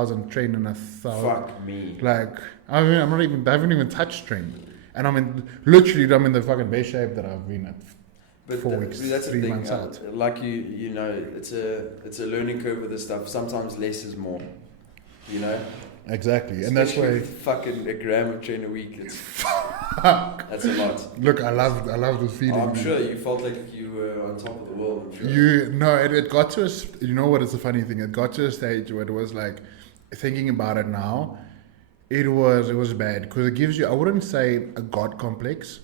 1,000 train in 1,000. Fuck me. Like, I mean, I haven't even touched train. And I'm in the fucking best shape that I've been at. But 4 weeks, that's the 3 thing. months out. Like you know, it's a learning curve with this stuff. Sometimes less is more. You know. Exactly, and that's Especially why. with fucking a gram of train a week. That's a lot. Look, I love this feeling. I'm man. sure you felt like you were on top of the world. I'm sure. It got to us. You know what is the funny thing? It got to a stage where it was like, thinking about it now, it was bad because it gives you. I wouldn't say a god complex,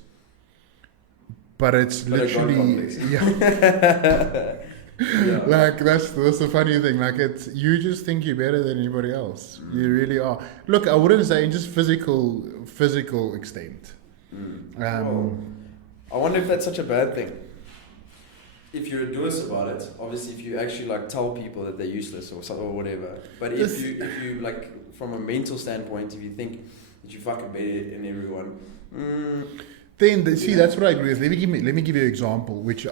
but it's literally yeah. Yeah. Like that's the funny thing. Like it's you just think you're better than anybody else. You really are. Look, I wouldn't say in just physical extent. Well, I wonder if that's such a bad thing. If you're a doers about it, obviously, if you actually like tell people that they're useless or whatever. But if you like from a mental standpoint, if you think that you're fucking better than everyone, then see that's what I agree with. Let me give you an example, which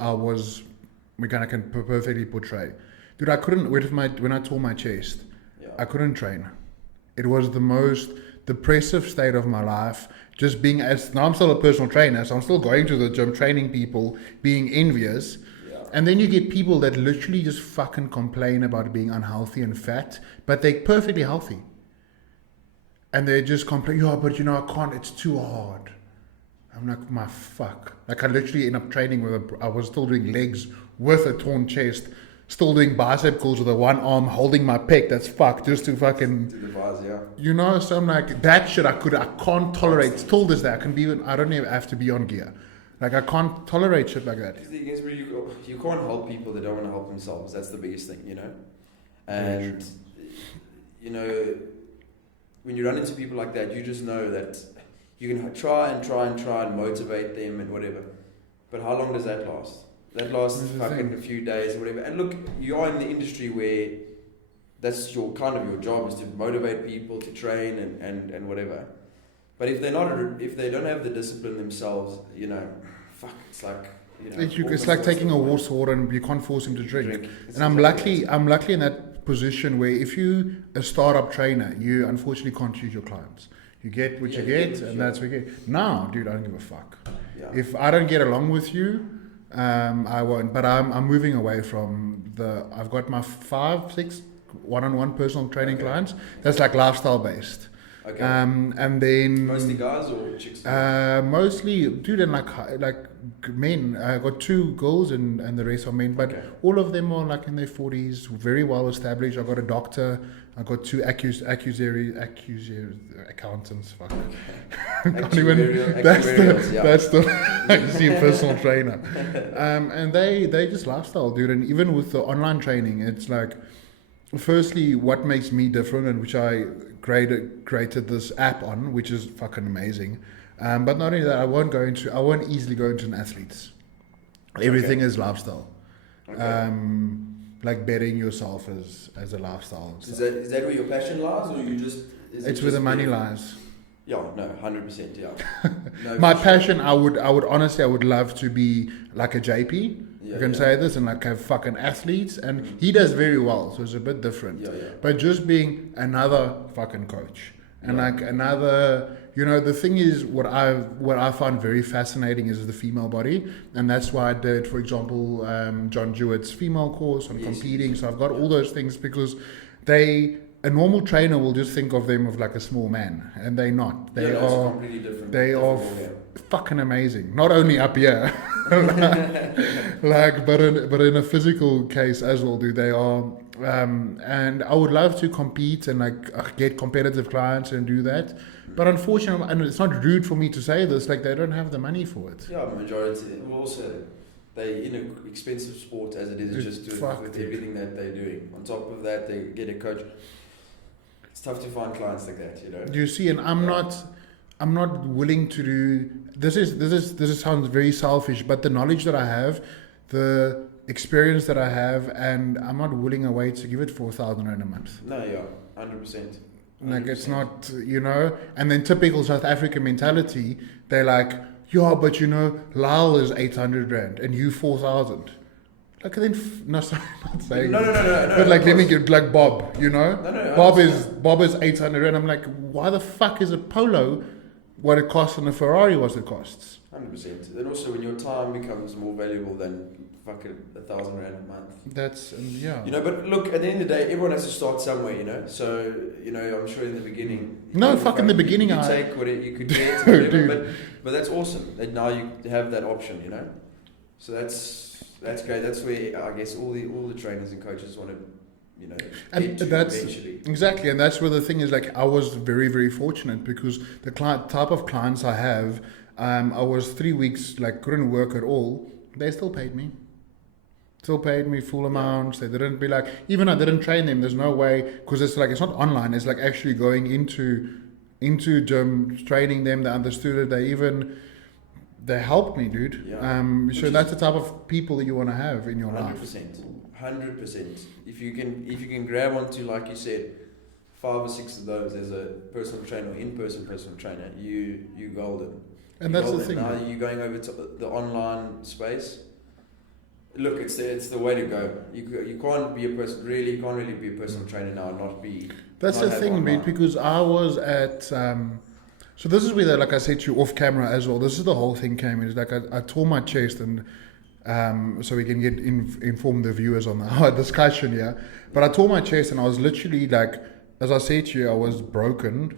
we kind of can perfectly portray. Dude, I couldn't when I tore my chest. yeah. I couldn't train. It was the most depressive state of my life. Just being now I'm still a personal trainer, so I'm still going to the gym, training people, being envious. Yeah. And then you get people that literally just fucking complain about being unhealthy and fat, but they're perfectly healthy. And they just complain, yeah, but you know, I can't, it's too hard. I'm like, my fuck. Like I literally end up training I was still doing legs with a torn chest, still doing bicep curls with a one arm holding my pec. That's fucked just to fucking. To the bars, yeah. You know, so I'm like, that shit I can't tolerate. Till this day, I don't even have to be on gear. Like I can't tolerate shit like that. The thing is, where you can't help people that don't want to help themselves. That's the biggest thing, you know. And you know, when you run into people like that, you just know that you can try and motivate them and whatever. But how long does that last? That lasts fucking a few days or whatever. And look, you are in the industry where that's your job is to motivate people to train and whatever. But if they don't have the discipline themselves, you know, fuck, it's like, you know, It's like taking a horse water and you can't force him to drink. And I'm lucky in that position where if you a startup trainer, you unfortunately can't choose your clients. You get what you get, and that's what you get. Now, dude, I don't give a fuck. Yeah. If I don't get along with you, I won't. But I'm moving away from I've got my 5-6 one-on-one personal training clients. That's like lifestyle based. Okay. And then mostly guys or chicks? Mostly, dude, and like men. I got 2 girls and the rest are men, but all of them are like in their 40s, very well established. I got a doctor. I got 2 accusatory accountants. Fuck. Can't even. That's the see, personal trainer. And they just lifestyle, dude. And even with the online training, it's like, firstly, what makes me different, and which I created this app on, which is fucking amazing. But not only that, I won't easily go into an athlete's. Everything is lifestyle. Okay. Like betting yourself as a lifestyle. Is that where your passion lies, or you just? It's where the money lies. Yeah, no, 100%. Yeah. No, My passion, I would honestly, I would love to be like a JP. Yeah, you can say this, and like have fucking athletes, and he does very well, so it's a bit different. Yeah. But just being another fucking coach, and like another, you know, the thing is, what I find very fascinating is the female body, and that's why I did, for example, John Jewett's female course on competing. So I've got all those things because a normal trainer will just think of them as like a small man, and they're not. They are completely different. They are fucking amazing. Not only up here, like, but in a physical case as well, dude. They are, and I would love to compete and like get competitive clients and do that. But unfortunately, and it's not rude for me to say this, like they don't have the money for it. Yeah, majority. Also, they in an expensive sport as it is, just do it with everything that they're doing. On top of that, they get a coach. It's tough to find clients like that, you know. You see, and I'm not willing to do this. Sounds very selfish, but the knowledge that I have, the experience that I have, and I'm not willing away to give it 4,000 rand a month. No, yeah, 100%. Like it's not, you know. And then typical South African mentality, they're like, yeah, but you know, LYALL is 800 rand and you 4,000. Like then, no, sorry, not saying. No. But like, let me get like Bob. You know, No. Bob is 800, and I'm like, why the fuck is a Polo what it costs and a Ferrari what it costs? 100%. And also, when your time becomes more valuable than fucking 1,000 rand a month. That's yeah. You know, but look, at the end of the day, everyone has to start somewhere. You know, so you know, I'm sure in the beginning. No, fuck in the beginning, you I take what you could get, whatever, but that's awesome. That now you have that option. You know, so that's great. That's where I guess all the trainers and coaches want to, you know, and get to that's eventually. exactly, and that's where the thing is. Like, I was very, very fortunate because the type of clients I have, I was 3 weeks like couldn't work at all. They still paid me. Still paid me full amounts. They didn't be like, even I didn't train them. There's no way, because it's like, it's not online. It's like actually going into gym, training them. They understood it. They helped me, dude. Yeah. So that's the type of people that you want to have in your 100%, life. 100%. If you can grab onto, like you said, 5 or 6 of those as a personal trainer or in-person personal trainer, you golden. And that's the thing. Now you're going over to the online space. Look, it's the way to go. You can't be a person. Really, you can't really be a personal trainer now and not be. That's the thing, mate. Because I was at. So this is where, like I said to you off camera as well. This is the whole thing came in. Is like I tore my chest, and so we can get inform the viewers on our discussion here. But I tore my chest, and I was literally like, as I said to you, I was broken.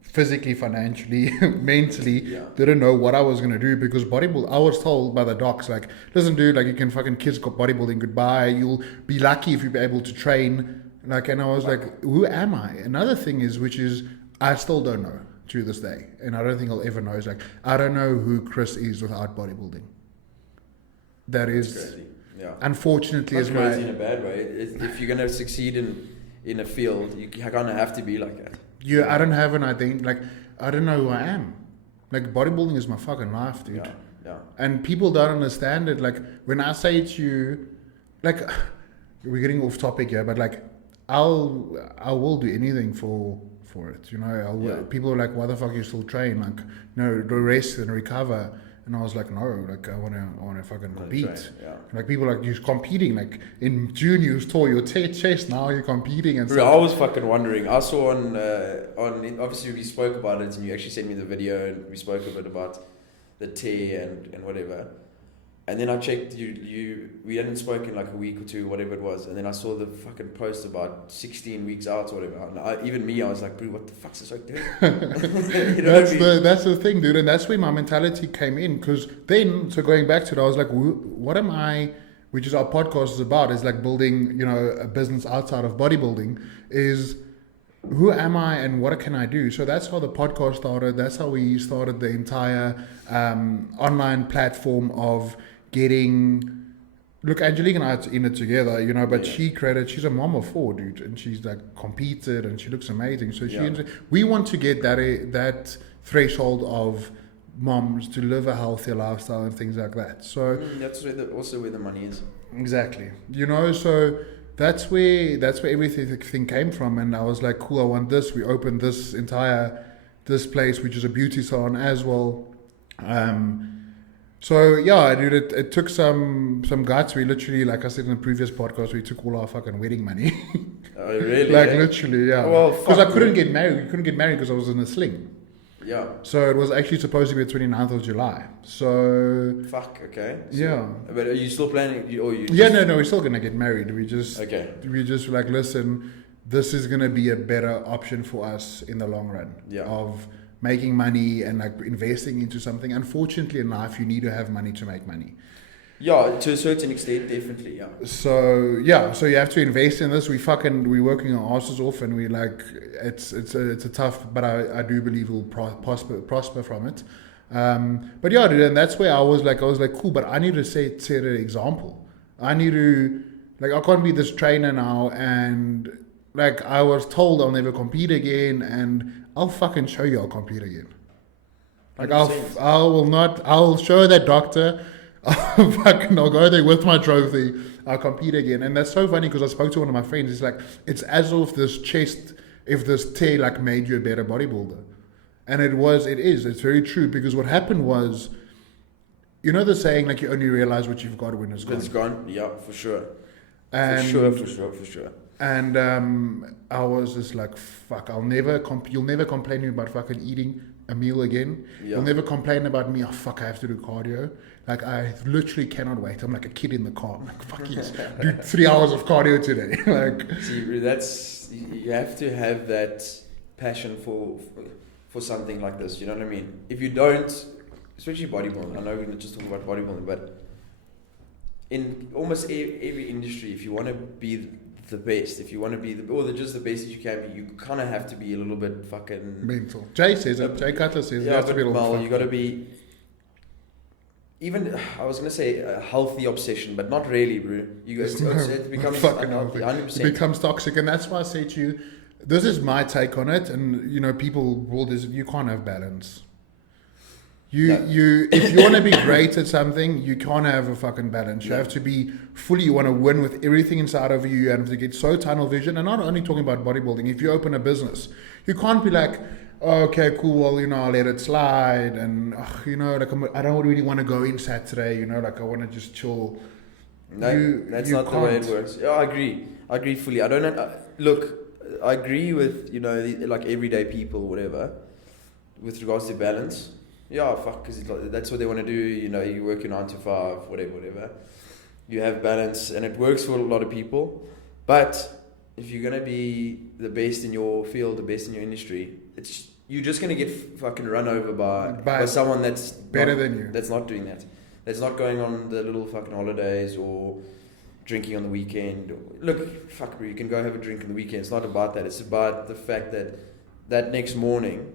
Physically, financially, mentally, didn't know what I was going to do because bodybuilding, I was told by the docs, like, listen, dude, like, you can fucking kids got bodybuilding, goodbye, you'll be lucky if you'll be able to train. Like, and I was like, who am I? Another thing is, which is, I still don't know to this day, and I don't think I'll ever know, is like, I don't know who Chris is without bodybuilding. That is, crazy. Yeah. Unfortunately, not is crazy my... in a bad way. If you're going to succeed in a field, you kind of have to be like that. Yeah, I don't have an identity. Like, I don't know who I am. Like, bodybuilding is my fucking life, dude. Yeah. And people don't understand it. Like, when I say to you, like, we're getting off topic here, but like, I will do anything for it. You know, people are like, why the fuck you still train? Like, no, rest and recover. And I was like, no, like, I wanna fucking compete. Like, people like, you're competing. Like, in June you tore your chest, now you're competing and stuff. I was fucking wondering. I saw on obviously we spoke about it, and you actually sent me the video, and we spoke a bit about the tear and whatever. And then I checked we hadn't spoken like a week or two, whatever it was. And then I saw the fucking post about 16 weeks out or whatever. And I was like, bro, what the fuck's this like doing? You know that's the thing, dude. And that's where my mentality came in. Because then, so going back to it, I was like, what am I, which is our podcast is about, is like building, you know, a business outside of bodybuilding, is who am I and what can I do? So that's how the podcast started. That's how we started the entire online platform of getting, look, Angelique and I are in it together, you know, but she's a mom of 4, dude, and she's like competed and she looks amazing. So we want to get that threshold of moms to live a healthier lifestyle and things like that. So that's also where the money is. Exactly. You know, so that's where everything came from. And I was like, cool, I want this. We opened this place, which is a beauty salon as well. So yeah, dude, it took some guts. We literally, like I said in the previous podcast, we took all our fucking wedding money. Oh, really? Like literally, yeah. Well, because I couldn't get married. You couldn't get married because I was in a sling. Yeah. So it was actually supposed to be the 29th of July. So. Fuck. Okay. So, yeah. But are you still planning? No, we're still gonna get married. We just like, listen, this is gonna be a better option for us in the long run. Yeah. Of making money and like investing into something. Unfortunately in life, you need to have money to make money. Yeah, to a certain extent, definitely, yeah. So you have to invest in this. We're working our asses off, and we like it's a tough, but I do believe we'll prosper from it. But yeah, dude, and that's where I was like, cool, but I need to set an example. I need to, like, I can't be this trainer now, and like I was told I'll never compete again, and I'll fucking show you I'll compete again. Like 100%. I'll show that doctor. I'll go there with my trophy. I'll compete again. And that's so funny because I spoke to one of my friends. It's like, it's as if this tear like made you a better bodybuilder. And it is. It's very true, because what happened was, you know the saying, like, you only realize what you've got when it's gone. It's gone. Yeah, for sure. And For sure. And I was just like, fuck, you'll never complain to me about fucking eating a meal again. Yeah. You'll never complain about me, oh fuck, I have to do cardio. Like, I literally cannot wait. I'm like a kid in the car. I'm like, fuck yes, do 3 hours of cardio today. Like, see, you have to have that passion for something like this. You know what I mean? If you don't, especially bodybuilding. I know we're not just talking about bodybuilding, but in almost every industry, if you want to be the best, if you want to be just the best that you can be, you kind of have to be a little bit fucking mental. Jay says it. Jay Cutler says it. Yeah, but Mal, you got to be. Even I was gonna say a healthy obsession, but not really, bro. It becomes unhealthy, 100%. It becomes toxic, and that's why I say to you, this is my take on it. And you know, people will this. You can't have balance. If you want to be great at something, you can't have a fucking balance. You have to be fully, you want to win with everything inside of you. You have to get so tunnel vision. And not only talking about bodybuilding, if you open a business, you can't be like, oh, okay, cool, well, you know, I'll let it slide. And, you know, like, I don't really want to go in Saturday, you know, like, I want to just chill. No, that's not the way it works. Yeah, I agree fully. I don't know. Look, I agree with, you know, like everyday people, whatever, with regards to balance. Yeah, fuck, because that's what they want to do. You know, you work your 9 to 5, whatever. You have balance, and it works for a lot of people. But if you're gonna be the best in your field, the best in your industry, you're just gonna get fucking run over by someone that's better than you. That's not doing that. That's not going on the little fucking holidays or drinking on the weekend. Look, fuck, bro, you can go have a drink on the weekend. It's not about that. It's about the fact that next morning.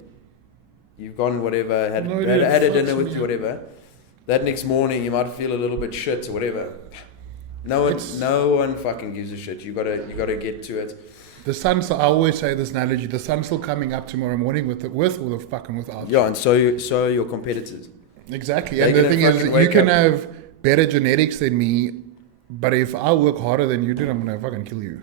You've gone whatever, had a dinner with you, whatever. That next morning you might feel a little bit shit or whatever. No one fucking gives a shit. You gotta get to it. The sun's. I always say this analogy: the sun's still coming up tomorrow morning with or without. Yeah, and so your competitors. Exactly, and the thing is, you can have better genetics than me, but if I work harder than you do, I'm gonna fucking kill you.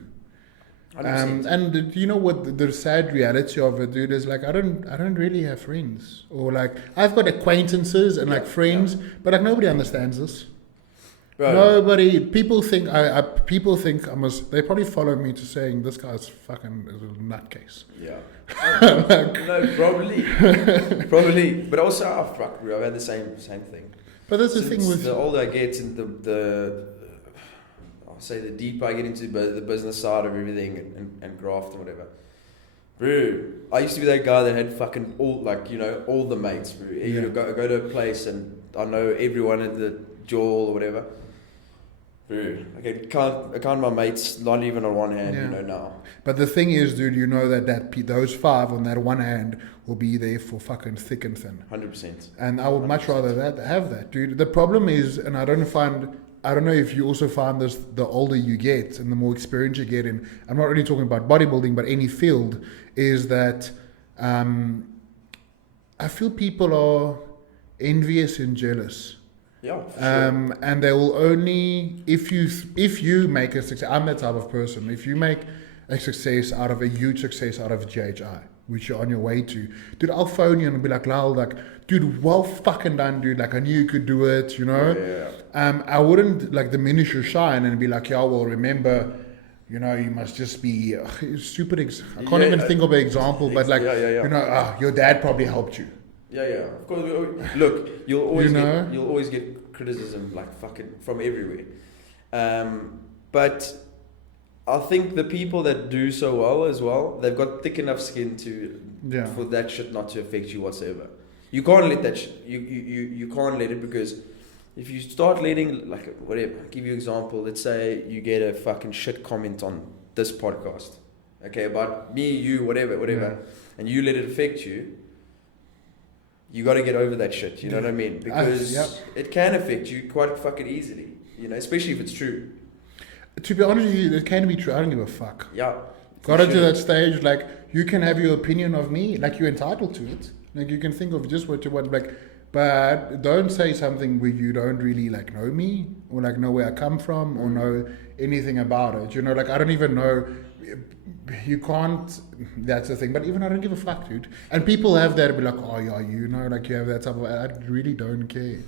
And you know what the sad reality of it, dude, is like I don't really have friends, or like I've got acquaintances and like friends, but like nobody understands this. Right. Nobody. People think they probably follow me to saying this guy's fucking is a nutcase. Yeah. No, probably, but also fuck, bro. I've had the same thing. But that's the thing with the older I get, and the deeper I get into the business side of everything and graft and whatever. Bro, I used to be that guy that had fucking all the mates, bro. Yeah. You know, go to a place and I know everyone at the jaw or whatever. Bro, I count my mates not even on one hand, you know, now. But the thing is, dude, you know that those 5 on that one hand will be there for fucking thick and thin. 100%. And I would much rather have that, dude. The problem is, and I don't know if you also find this, the older you get and the more experience you get in, I'm not really talking about bodybuilding, but any field, is that I feel people are envious and jealous. Yeah, for sure. And they will only, if you make a success, I'm that type of person, if you make a huge success out of GHI, which you're on your way to, dude, I'll phone you and be like, LYALL, like, dude, well fucking done, dude, like, I knew you could do it, you know? Yeah. I wouldn't, like, diminish your shine and be like, yeah, well, remember, you know, you must just be, stupid, I can't even think of an example, but like, you know, your dad probably helped you. Yeah, of course. Look, you'll always get criticism, like, fucking from everywhere. But I think the people that do so well as well, they've got thick enough skin for that shit not to affect you whatsoever. You can't let that shit. You can't let it, because if you start letting, like, whatever, I'll give you an example. Let's say you get a fucking shit comment on this podcast, okay, about me, you, whatever, and you let it affect you. You got to get over that shit. You know what I mean? Because it can affect you quite fucking easily. You know, especially if it's true. To be honest with you, it can be true. I don't give a fuck. Yeah. Got into that stage, like, you can have your opinion of me, like, you're entitled to it. Like, you can think of just what you want, like, but don't say something where you don't really, like, know me, or, like, know where I come from, or know anything about it. You know, like, I don't even know, you can't, that's the thing. But even I don't give a fuck, dude. And people have that, be like, oh, yeah, you know, like, you have that type of, I really don't care.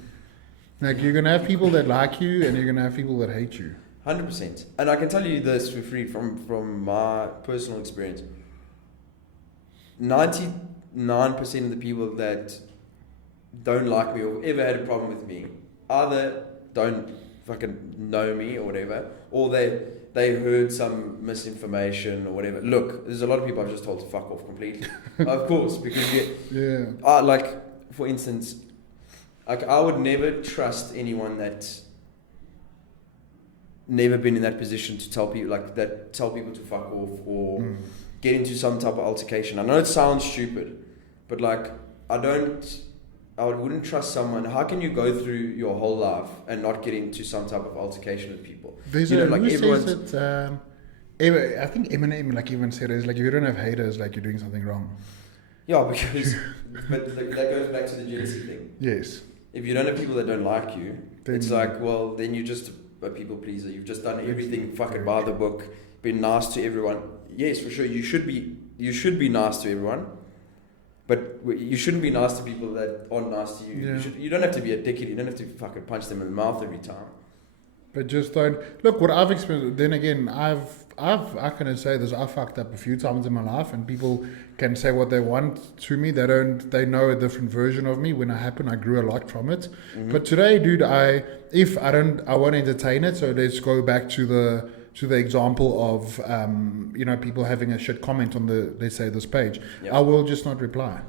Like, you're going to have people that like you and you're going to have people that hate you. 100%. And I can tell you this for free from my personal experience. 99% of the people that don't like me or ever had a problem with me either don't fucking know me or whatever, or they heard some misinformation or whatever. Look, there's a lot of people I've just told to fuck off completely. Of course, because like, for instance, like, I would never trust anyone that's never been in that position to tell people to fuck off or get into some type of altercation. I know it sounds stupid, but like, I wouldn't trust someone. How can you go through your whole life and not get into some type of altercation with people? There's you know, like, who everyone's says it, I think Eminem like even said it's like, if you don't have haters, like, you're doing something wrong. Yeah, because but that goes back to the jealousy thing. Yes. If you don't have people that don't like you, Then it's like, well, then you're just a people pleaser. You've just done everything fucking by the book, been nice to everyone. Yes, for sure, you should be nice to everyone, but you shouldn't be nice to people that aren't nice to you. Yeah. You don't have to be a dickhead. You don't have to fucking punch them in the mouth every time. But just don't look what I've experienced. Then again, I can say this. I fucked up a few times in my life, and people can say what they want to me. They know a different version of me. When it happened, I grew a lot from it. Mm-hmm. But today, dude, I won't entertain it. So let's go back to the example of people having a shit comment on let's say this page. Yeah. I will just not reply.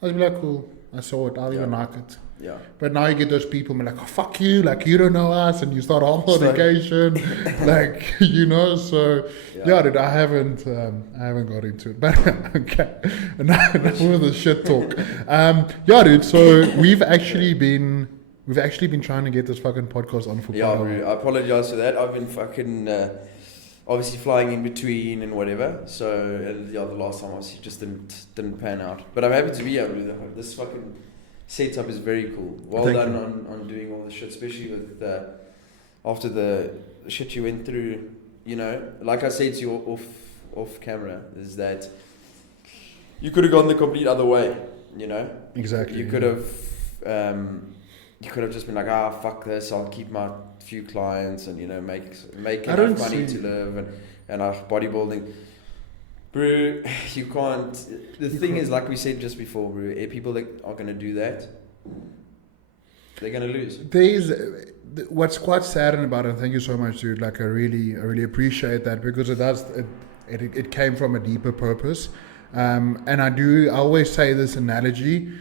I'll be like, cool, I saw it. I'll even like it. Yeah. But now you get those people like, oh, fuck you, like, you don't know us, and you start homolocation, like, so dude, I haven't got into it, but okay, enough of the shit talk. Dude, so we've actually been trying to get this fucking podcast on for quite a while. I apologize for that. I've been fucking obviously flying in between and whatever. So the last time obviously just didn't pan out. But I'm happy to be here. This fucking setup is very cool. Well done on doing all the shit, especially with after the shit you went through. You know, like I said to you off camera, is that you could have gone the complete other way. You know, exactly. You could have. You could have just been like, fuck this, I'll keep my few clients and, make enough money to live and bodybuilding. Bro, you can't. The thing is, like we said just before, bro, people that are going to do that, they're going to lose. What's quite sad about it, and thank you so much, dude, like I really appreciate that, because it came from a deeper purpose. And I always say this analogy,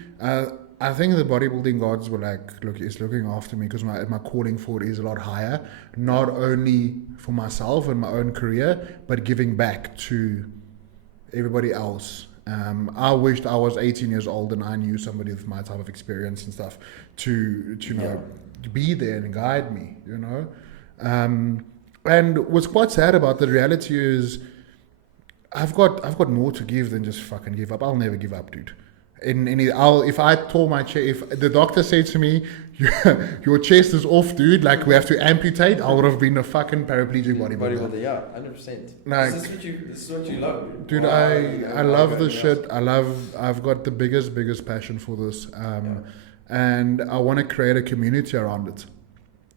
I think the bodybuilding gods were like, look, it's looking after me because my calling for it is a lot higher, not only for myself and my own career, but giving back to everybody else. I wished I was 18 years old and I knew somebody with my type of experience and stuff to be there and guide me, And what's quite sad about the reality is I've got more to give than just fucking give up. I'll never give up, dude. If I tore my chest, if the doctor said to me, your chest is off, dude, like we have to amputate, I would have been a fucking paraplegic bodybuilder. Yeah, 100%. Like, this is what you love, dude. I love this shit. I've got the biggest passion for this, and I want to create a community around it.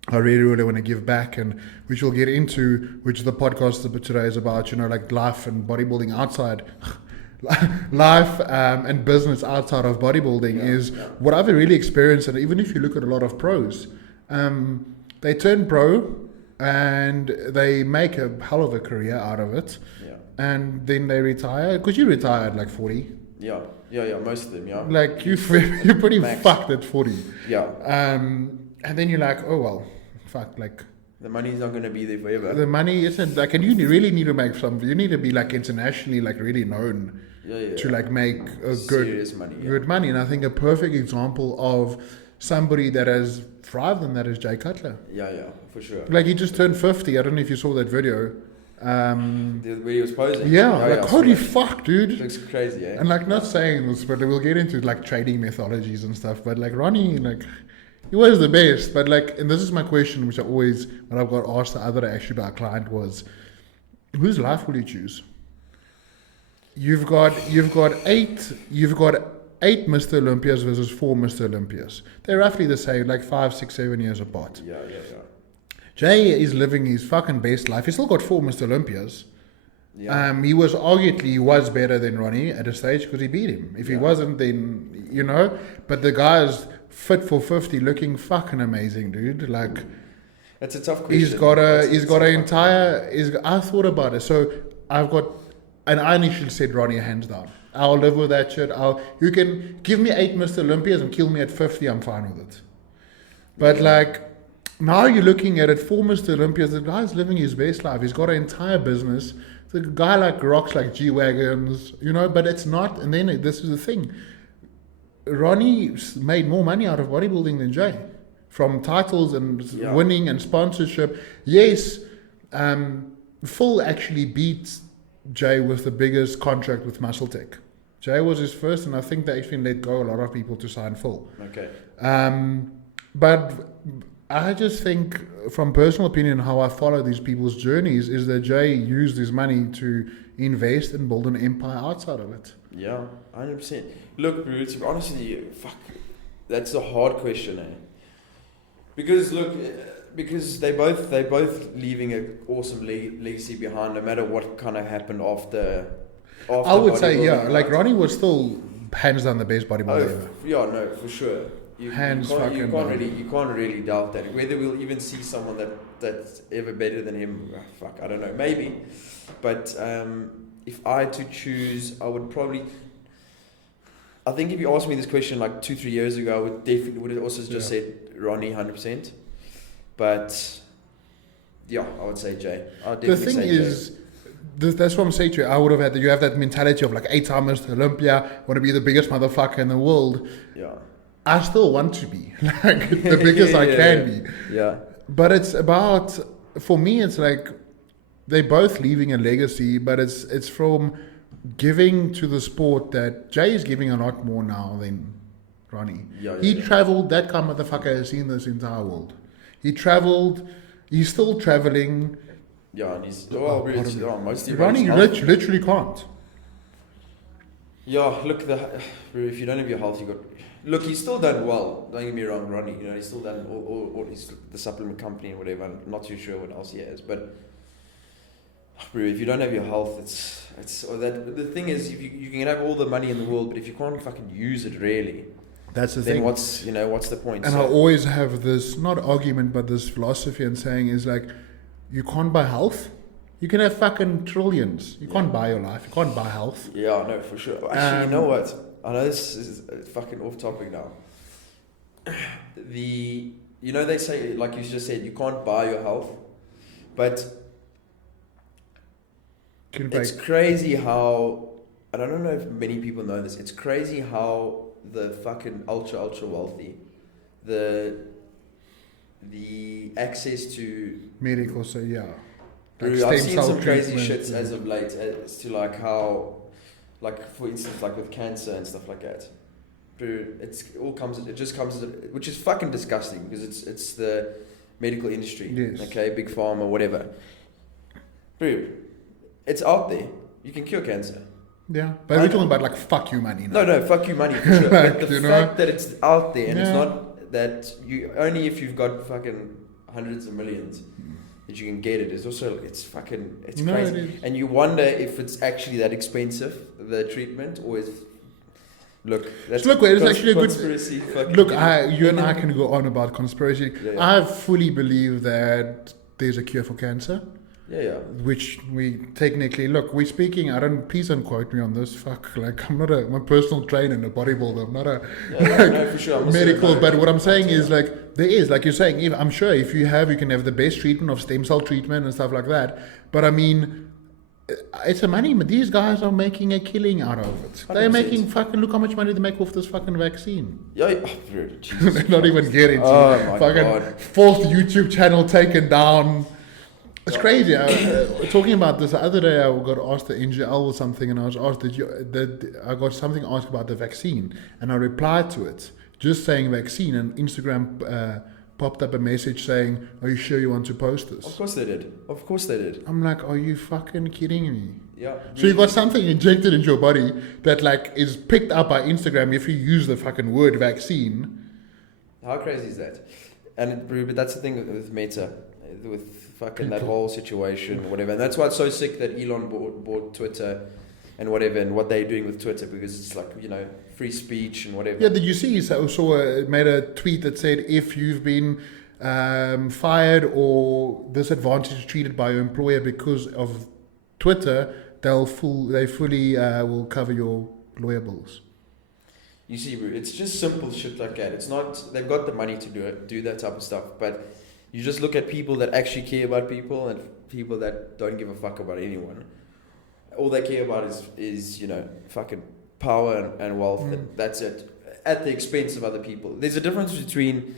I really want to give back, and which we'll get into, which the podcast today is about, like life and bodybuilding outside. Life and business outside of bodybuilding is what I've really experienced. And even if you look at a lot of pros, they turn pro and they make a hell of a career out of it, and then they retire, because you retired like 40. Yeah, most of them, like you're pretty fucked at 40. And then you're like, oh well, fuck, like the money's not going to be there forever. The money isn't like, and you really need to make you need to be like internationally like really known to like make a good money. And I think a perfect example of somebody that has thrived in that is Jay Cutler. Yeah, for sure. Like he just turned 50. I don't know if you saw that video. Where he was posing. Holy fuck, dude. It looks crazy, And like, not saying this, but we'll get into like trading methodologies and stuff. But like Ronnie, like, he was the best. But like, and this is my question, which when I've got asked the other day actually by a client, was, whose life will you choose? You've got 8 Mr. Olympias versus 4 Mr. Olympias. They're roughly the same, like 5, 6, 7 years apart. Yeah. Jay is living his fucking best life. He's still got 4 Mr. Olympias. Yeah. He was better than Ronnie at a stage because he beat him. If he wasn't, then, you know. But the guy's fit for 50, looking fucking amazing, dude. Like, that's a tough question. He's got an entire. I thought about it. So I've got, and I initially said Ronnie hands down. I'll live with that shit. You can give me 8 Mr. Olympias and kill me at 50. I'm fine with it. But like now you're looking at it, 4 Mr. Olympias. The guy's living his best life. He's got an entire business. The guy like rocks like G-wagons, you know. But it's not. And then this is the thing. Ronnie made more money out of bodybuilding than Jay. From titles and winning and sponsorship. Yes, Phil actually beat Jay with the biggest contract with Muscle Tech. Jay was his first, and I think they actually let go a lot of people to sign Phil. Okay. But I just think, from personal opinion, how I follow these people's journeys is that Jay used his money to invest and build an empire outside of it. Yeah, 100%. Look, bro, honestly, that's a hard question, eh? Because they both leaving an awesome legacy behind, no matter what kind of happened after I would say, right? like Ronnie was still hands down the best bodybuilder ever. Yeah, no, for sure. You can't really doubt that. Whether we'll even see someone that's ever better than him, I don't know, maybe. But if I had to choose, I would probably. I think if you asked me this question like 2-3 years ago, I would have also just said Ronnie 100%. But yeah, I would say Jay. The thing is, that's what I'm saying to you. I would have had you have that mentality of like 8-time Mr. Olympia, want to be the biggest motherfucker in the world. Yeah. I still want to be like the biggest I can be. Yeah. But it's about, for me, it's like they're both leaving a legacy, but it's from giving to the sport that Jay is giving a lot more now than Ronnie. He traveled, that kind of motherfucker has seen this entire world. He traveled, he's still traveling. Yeah, and he's mostly Ronnie literally can't. Yeah, look, if you don't have your health, you got. Look, he's still done well. Don't get me wrong, Ronnie. You know, he's still done all the supplement company and whatever. I'm not too sure what else he has, but bro, if you don't have your health, it's that. The thing is, if you can have all the money in the world, but if you can't fucking use it, really, that's the then thing. What's the point? And I always have this not argument, but this philosophy and saying is like, you can't buy health. You can have fucking trillions. You can't buy your life. You can't buy health. Yeah, no, for sure. Actually, you know what? I know this is fucking off topic now. They say, like you just said, you can't buy your health, but it's crazy how, and I don't know if many people know this, it's crazy how the fucking ultra wealthy, the access to medical, so yeah. Like I've seen some crazy shits as of late as to like how, like for instance, like with cancer and stuff like that. It just comes, which is fucking disgusting because it's the medical industry, okay, big pharma, whatever. Bro, it's out there. You can cure cancer. Yeah, but we're talking about like fuck you money. No, fuck you money for sure. Like, but the fact that it's out there and it's not that you only if you've got fucking hundreds of millions that you can get it is also it's crazy. And you wonder if it's actually that expensive, the treatment, or is it's actually a conspiracy. Good look. You and I can go on about conspiracy. I fully believe that there's a cure for cancer. Which we technically please don't quote me on this. I'm not a personal trainer and a bodybuilder. I'm not a for sure. medical. But what I'm saying is like there is, like you're saying, I'm sure if you can have the best treatment of stem cell treatment and stuff like that. But I mean, it's a money. These guys are making a killing out of it. 100%. They're making look how much money they make off this fucking vaccine. They're not even getting to God. 4th YouTube channel taken down. It's crazy. Talking about this the other day, I got asked the NGL or something, and I was asked I got something asked about the vaccine, and I replied to it just saying vaccine, and Instagram popped up a message saying, "Are you sure you want to post this?" Of course they did. Of course they did. I'm like, are you fucking kidding me? Yeah. So you got something injected into your body that like is picked up by Instagram if you use the fucking word vaccine. How crazy is that? And but that's the thing with Meta, with fucking that whole situation, whatever. And that's why it's so sick that Elon bought Twitter and whatever, and what they're doing with Twitter, because it's like, you know, free speech and whatever. Yeah, did you see? Made a tweet that said, if you've been fired or disadvantaged treated by your employer because of Twitter, they fully will cover your lawyer bills. You see, bro, it's just simple shit like that. It's not, they've got the money to do that type of stuff, but you just look at people that actually care about people and people that don't give a fuck about anyone. All they care about is you know, fucking power and wealth, and that's it, at the expense of other people. There's a difference between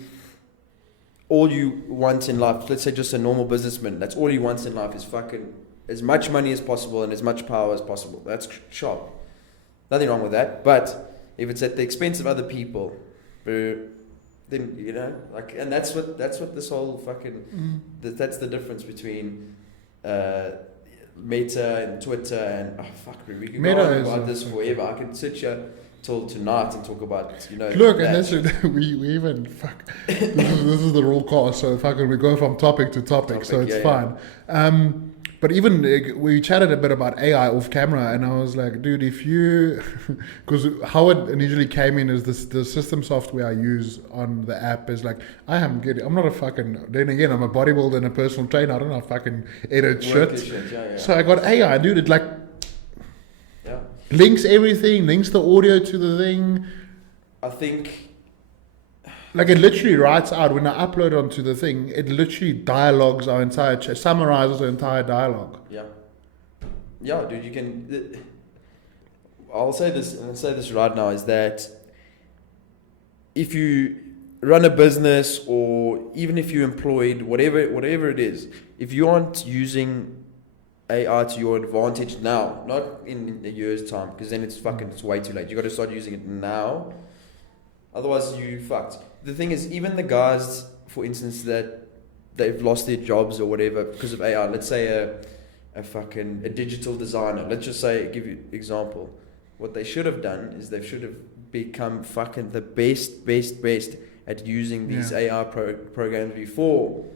all you want in life. Let's say just a normal businessman, that's all he wants in life is fucking as much money as possible and as much power as possible. That's sharp. Nothing wrong with that. But if it's at the expense of other people, then, you know, like, and that's what this whole fucking that's the difference between Meta and Twitter and we can go on about this forever. I could sit here till tonight and talk about, you know. Look, and that's we even fuck. This is the raw cast, so fucking we go from topic to topic, so it's fine. Yeah. But even we chatted a bit about AI off camera, and I was like, dude, if you, because how it initially came in is the system software I use on the app is like, I'm not a fucking, then again, I'm a bodybuilder and a personal trainer. I don't know, fucking edit shit. Yeah. So I got AI, dude, it like links everything, links the audio to the thing. I think, like, it literally writes out, when I upload onto the thing, it literally dialogues our entire summarizes our entire dialogue. Yeah, dude, you can. I'll say this right now, is that if you run a business, or even if you're employed, whatever it is, if you aren't using AI to your advantage now, not in a year's time, because then it's way too late. You got to start using it now. Otherwise, you fucked. The thing is, even the guys, for instance, that they've lost their jobs or whatever because of AI. Let's say a digital designer. Let's just say, give you an example. What they should have done is they should have become fucking the best at using these AI programs before,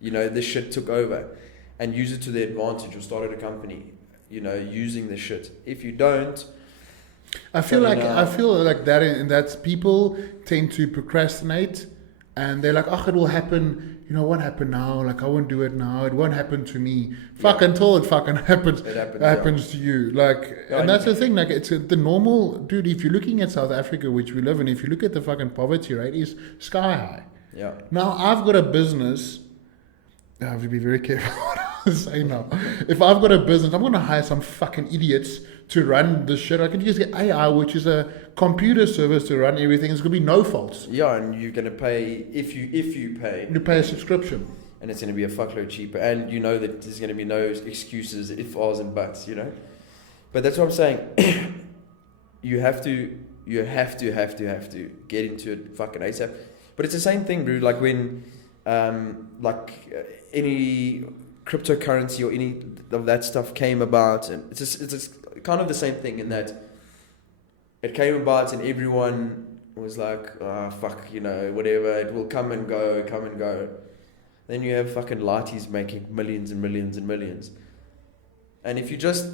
you know, this shit took over, and use it to their advantage, or started a company, you know, using the shit. If you don't, I feel like that, and that's people tend to procrastinate, and they're like, oh, it will happen. You know, what happened now? Like, I won't do it now. It won't happen to me. Until it fucking happens. It happens to you. Like, and that's the thing. Like, it's the normal, dude. If you're looking at South Africa, which we live in, if you look at the fucking poverty rate, is sky high. Yeah. Now I've got a business. I have to be very careful what I say now. If I've got a business, I'm going to hire some fucking idiots to run this shit. I can just get AI, which is a computer service, to run everything. It's going to be no faults. Yeah, and you're going to pay, if you pay. You pay a subscription. And it's going to be a fuckload cheaper. And you know that there's going to be no excuses, if, ahs, and buts, you know. But that's what I'm saying. You have to get into it fucking ASAP. But it's the same thing, bro. Like when, any cryptocurrency or any of that stuff came about, and it's just kind of the same thing, in that it came about and everyone was like, fuck, you know, whatever, it will come and go. Then you have fucking lighties making millions and millions and millions. And if you just,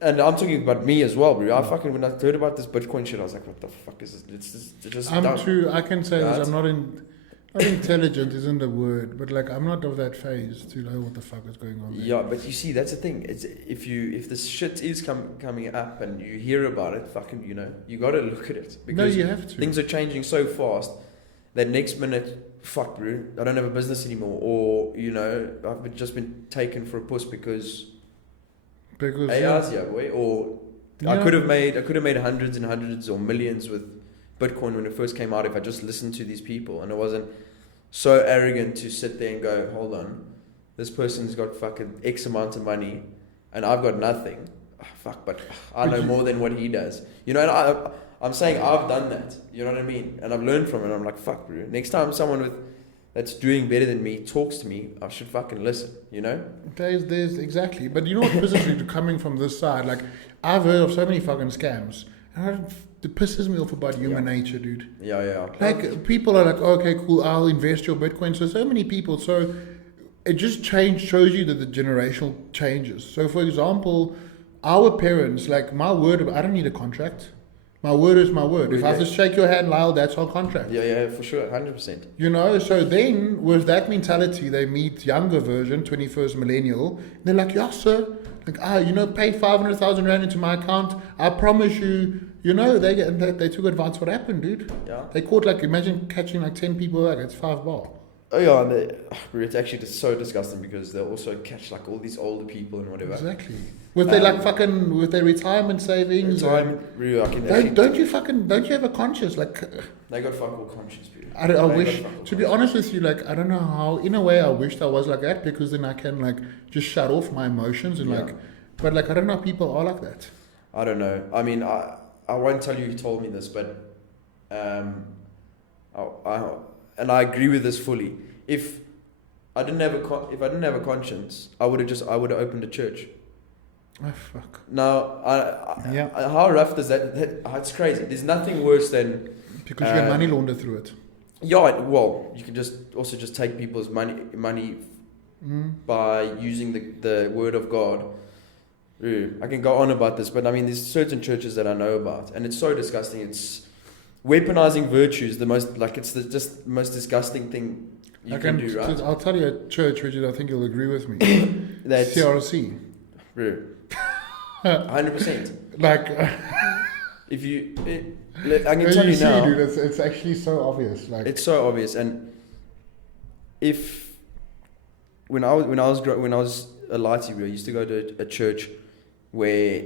and I'm talking about me as well, bro. When I heard about this Bitcoin shit, I was like, what the fuck is this? It's just I can say this, I'm not intelligent isn't the word, but like, I'm not of that phase to know what the fuck is going on there. Yeah, but you see, that's the thing. It's if this shit is coming up and you hear about it, fucking, you know, you got to look at it, because you have to. Things are changing so fast that next minute, fuck, bro, I don't have a business anymore, or, you know, I've just been taken for a puss because AI's here, boy, or I could have made hundreds and hundreds or millions with Bitcoin when it first came out if I just listened to these people, and I wasn't so arrogant to sit there and go, hold on, this person's got fucking X amount of money and I've got nothing. But I know more than what he does. You know, and I'm saying I've done that. You know what I mean? And I've learned from it. I'm like, fuck, bro. Next time someone with that's doing better than me talks to me, I should fucking listen, you know? There's exactly. But you know what pisses me coming from this side? Like, I've heard of so many fucking scams. And it pisses me off about human nature, dude. Yeah. Like, people are like, okay, cool, I'll invest your Bitcoin. So many people. So it just shows you that the generational changes. So, for example, our parents, like, my word, I don't need a contract. My word is my word. If I just shake your hand, Lyle, that's our contract. Yeah, for sure, 100%. You know, so then with that mentality, they meet younger version, 21st millennial. And they're like, yeah, sir. Like, you know, pay 500,000 rand into my account. I promise you, you know, they took advantage. What happened, dude? Yeah. They caught, like, imagine catching like 10 people, like, it's 5 bar. Oh yeah, and it's actually just so disgusting because they'll also catch like all these older people and whatever. Exactly. With their like fucking with their retirement savings. Don't you have a conscience? Like, they got fuck all conscience, dude. I wish, to be honest with you, like, I don't know how. In a way, I wished I was like that because then I can like just shut off my emotions and like. But like, I don't know how people are like that. I don't know. I mean, I won't tell you who told me this, but and I agree with this fully. If I didn't have a conscience, I would have opened a church. Oh fuck. Now, how rough does that? It's crazy. There's nothing worse than because you get money laundered through it. Yeah, well, you can just take people's money by using the word of God. I can go on about this, but I mean, there's certain churches that I know about, and it's so disgusting. It's weaponizing virtue is the most, like, it's just the most disgusting thing you can do, right? I'll tell you a church, Richard, I think you'll agree with me. That's CRC. 100%. Like, if you, I can tell you now, dude, it's actually so obvious. Like, it's so obvious. And when I was a lighty, I used to go to a church where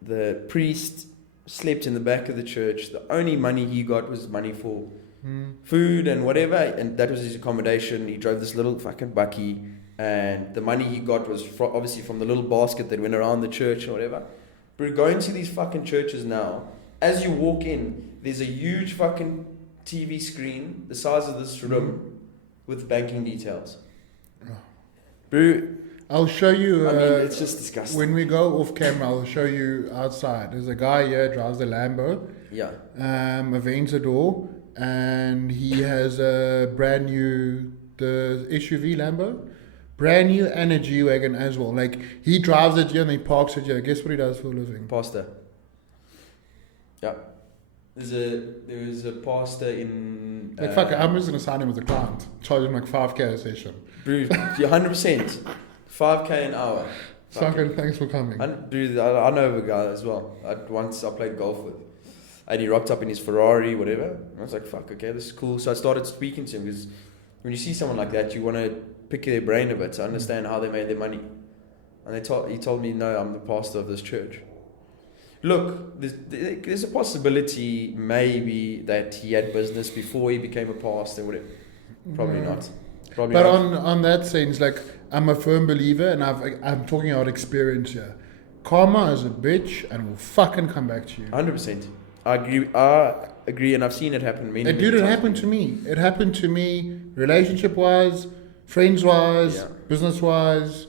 the priest slept in the back of the church. The only money he got was money for food and whatever, and that was his accommodation. He drove this little fucking bucky, and the money he got was obviously from the little basket that went around the church or whatever. But going to these fucking churches now, as you walk in, there's a huge fucking TV screen the size of this room with banking details. Bro, I'll show you. I mean, it's just disgusting. When we go off camera, I'll show you outside. There's a guy here drives a Lambo. Yeah. A Aventador, and he has a brand new the SUV Lambo, brand new, and a G-Wagon as well. Like, he drives it here and he parks it here. Guess what he does for a living? Pastor. Yeah. There's a pastor in. Like, fuck it, I'm just gonna sign him as a client. Charge him like 5K a session. Dude, 100%. 5K an hour. Fucking thanks for coming. Dude, I know of a guy as well. Once I played golf with. And he rocked up in his Ferrari, whatever. And I was like, fuck, okay, this is cool. So I started speaking to him because when you see someone like that, you want to pick their brain a bit to understand how they made their money. And he told me, no, I'm the pastor of this church. Look, there's a possibility maybe that he had business before he became a pastor, whatever. Probably not. Probably but not. on that sense, like, I'm a firm believer, and I'm talking about experience here. Karma is a bitch and will fucking come back to you. 100%. I agree, and I've seen it happen many times. It happened to me. It happened to me, relationship-wise, friends-wise, business-wise.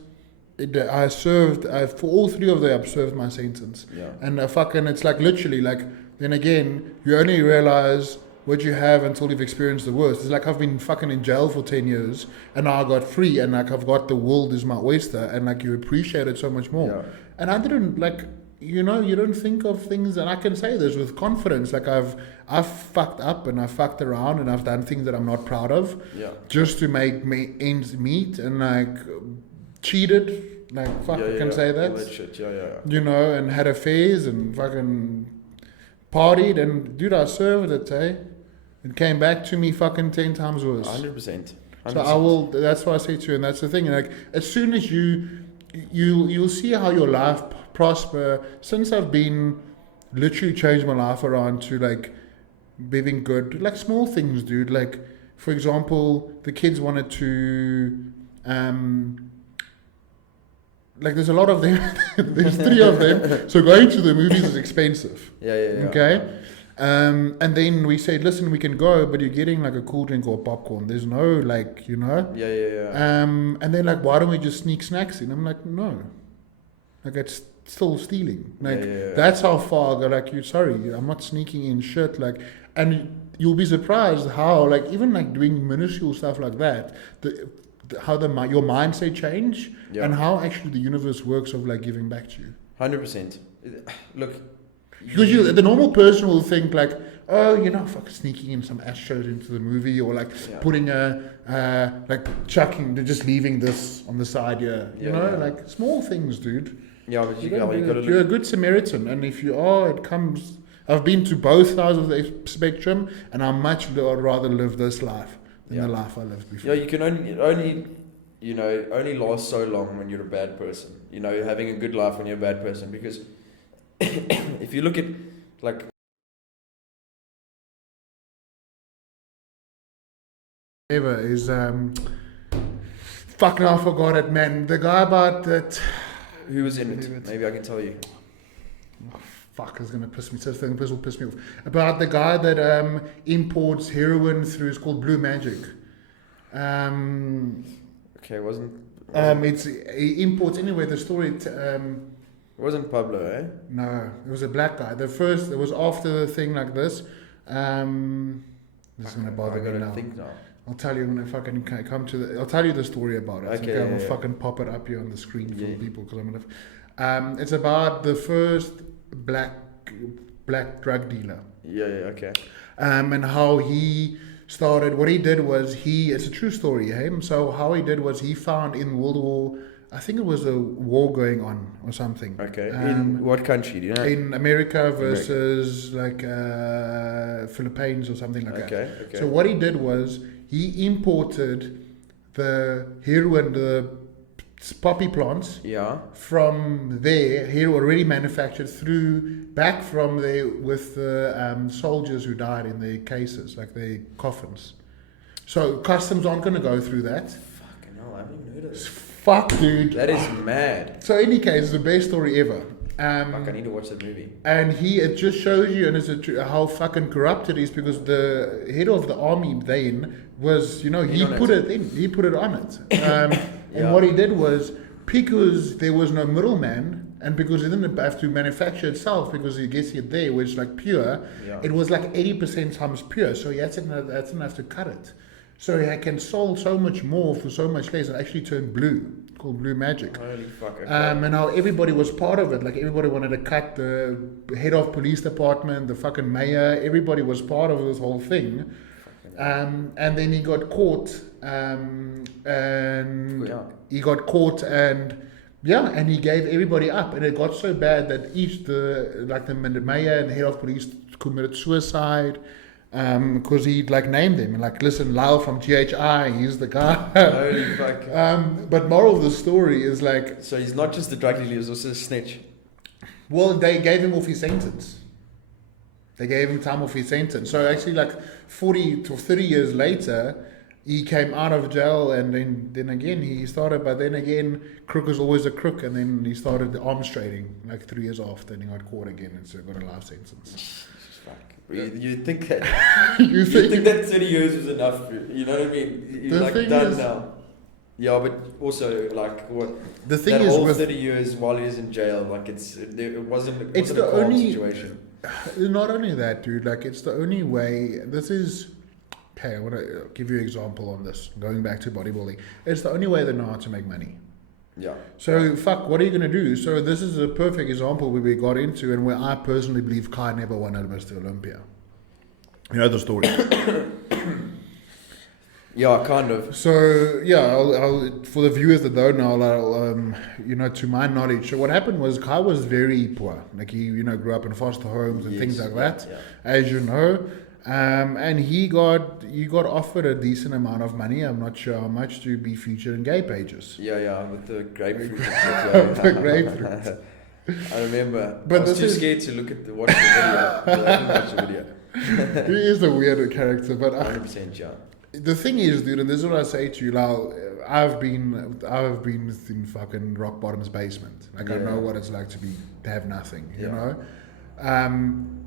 I served, for all three of them, I've served my sentence. Yeah. And it's like literally, like, then again, you only realize what you have until you've experienced the worst. It's like I've been fucking in jail for 10 years, and now I got free, and like I've got the world is my oyster, and like you appreciate it so much more. Yeah. And I didn't, like, you know, you don't think of things, and I can say this with confidence, like I've fucked up and I've fucked around and I've done things that I'm not proud of, just to make me ends meet, and like cheated, like I can say that. All that shit. Yeah. You know, and had affairs and fucking partied, and dude, I served it, It came back to me fucking 10 times worse. 100%. So that's what I say to you, and that's the thing. Like, as soon as you'll see how your life prosper. Since I've been literally changed my life around to like living good, like small things, dude. Like, for example, the kids wanted to, like, there's a lot of them. There's 3 of them. So going to the movies is expensive. Yeah. Okay. And then we said, listen, we can go, but you're getting like a cool drink or popcorn. There's no like, Yeah. And they're like, why don't we just sneak snacks in? I'm like, no. Like, it's still stealing. Like, that's how far I go. Like, sorry, I'm not sneaking in shit. Like, and you'll be surprised how, like, even like doing minuscule stuff like that, how your mindset change and how actually the universe works of like giving back to you. 100%. Look. Because the normal person will think like, oh, fucking sneaking in some Astros into the movie, or like putting like chucking, just leaving this on the side here. Like small things, dude. Yeah, but you're a good Samaritan, and if you are, it comes. I've been to both sides of the spectrum, and I much rather live this life than the life I lived before. Yeah, you can only last so long when you're a bad person. You're having a good life when you're a bad person, because if you look at like is fuck now, I forgot it, man. The guy about that. Who was in it? Maybe I can tell you. Oh, fuck, it's gonna piss me. This will piss me off. About the guy that imports heroin through. It's called Blue Magic. Okay, wasn't he imports anyway. The story. It wasn't Pablo, eh? No, it was a black guy. It was after the thing like this. This is gonna bother me now. Think now. I'll tell you when if I can come to I'll tell you the story about it. Okay, I'll fucking pop it up here on the screen for people, because I'm gonna. It's about the first black drug dealer. Yeah, okay. And how he started. What he did was it's a true story, hey? So how he did was he found in World War, I think it was a war going on or something. Okay. In what country? Do you know? In America versus like Philippines or something like that. Okay. So what he did was he imported the heroin, the poppy plants from there, here already manufactured, back from there with the soldiers who died in their cases, like their coffins. So customs aren't going to go through that. Fucking hell, I haven't even heard of this. Fuck, dude. That is mad. So, in any case, it's the best story ever. Fuck, I need to watch that movie. And it just shows you, and how fucking corrupt it is, because the head of the army then was, he put it on it. And what he did was, because there was no middleman, and because he didn't have to manufacture itself, because he gets it there, which is like pure, it was like 80% times pure. So he didn't have to cut it. So he can sell so much more for so much less, and actually turned blue, called Blue Magic. Holy fuck. Okay. And how everybody was part of it. Like, everybody wanted to cut the head of police department, the fucking mayor. Everybody was part of this whole thing. And then he got caught. And he got caught, and he gave everybody up. And it got so bad that the mayor and the head of police committed suicide. Because he'd like named them and like, listen, Lyall from GHI, he's the guy. Holy fuck. But moral of the story is like, so he's not just the drug dealer, he's also a snitch. Well, they gave him off his sentence. They gave him time off his sentence. So actually, like 40 to 30 years later, he came out of jail, and then again he started. But then again, crook was always a crook, and then he started the arms trading like 3 years after, and he got caught again, and so got a life sentence. You think that you think that 30 years was enough? You know what I mean? You're like done now. Yeah, but also like what the thing that is whole with 30 years while he was in jail, like it wasn't the a calm only situation. Not only that, dude. Like, it's the only way. This is okay. I want to give you an example on this. Going back to bodybuilding, it's the only way they know how to make money. Yeah. So fuck, what are you gonna do? So this is a perfect example where we got into, and where I personally believe Kai never won at Mr. Olympia. You know the story. Yeah, kind of. So yeah, I'll for the viewers that don't know, I'll to my knowledge. So what happened was Kai was very poor. Like, he grew up in foster homes and things like that, as you know. And he got offered a decent amount of money. I'm not sure how much, to be featured in gay pages. Yeah, with the grapefruit. The grapefruit. I remember. But I was too scared to watch the video. So I didn't watch the video. He is a weird character, but 100%, yeah. The thing is, dude, and this is what I say to you, Lyall, I've been in fucking rock bottom's basement. Like, I know what it's like to have nothing, you know.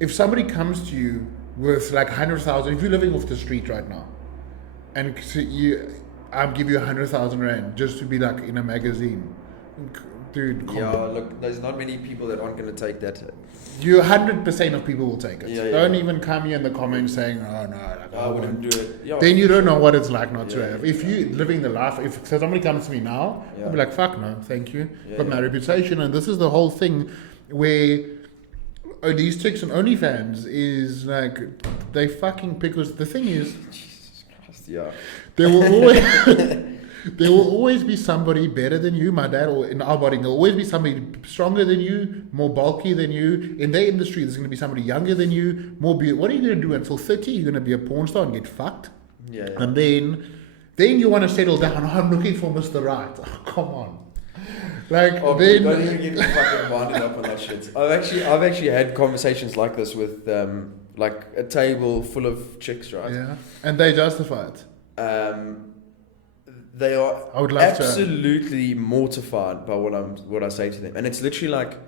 if somebody comes to you with like 100,000, if you're living off the street right now, and I'll give you 100,000 rand just to be like in a magazine, dude. Yeah, look, there's not many people that aren't going to take that. 100% of people will take it. Yeah, Don't even come here in the comments saying, "Oh no, like, I wouldn't do it." Yeah. Then you don't know what it's like not to have. If you living the life, if somebody comes to me now, I'll be like, "Fuck no, thank you." Got my reputation, and this is the whole thing where these chicks on OnlyFans is like they fucking because the thing is, Jesus Christ, yeah, there will always. There will always be somebody better than you, my dad, or in our body, there'll always be somebody stronger than you, more bulky than you. In their industry, there's going to be somebody younger than you, more beautiful. What are you going to do until 30? You're going to be a porn star and get fucked? Yeah. And then you want to settle down. I'm looking for Mr. Right. Oh, come on. Like, don't even get me fucking winded up on that shit. I've actually had conversations like this with, like, a table full of chicks, right? Yeah. And they justify it. They are absolutely mortified by what I say to them, and it's literally like,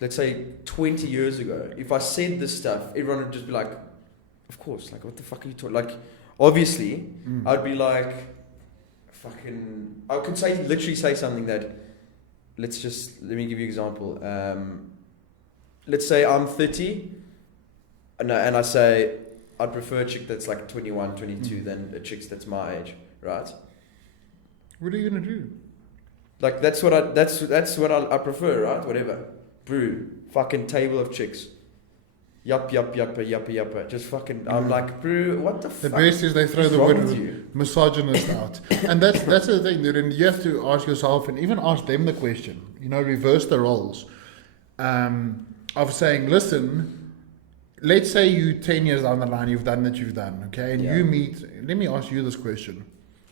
let's say 20 years ago, if I said this stuff, everyone would just be like, "Of course, like what the fuck are you talking?" Like, obviously, I'd be like, "Fucking," I could literally say something that, let me give you an example. Let's say I'm 30, and I say I'd prefer a chick that's like 21, 22 than a chick that's my age, right? What are you gonna do? Like that's what I prefer, right? Whatever. Brew. Fucking table of chicks. Yappa. Just fucking. I'm like, brew. What the fuck? The best is they throw the word misogynist out, and that's the thing, dude. And you have to ask yourself, and even ask them the question. You know, reverse the roles. Of saying, listen. Let's say you 10 years down the line, you've done that you've done, okay, and you meet. Let me ask you this question.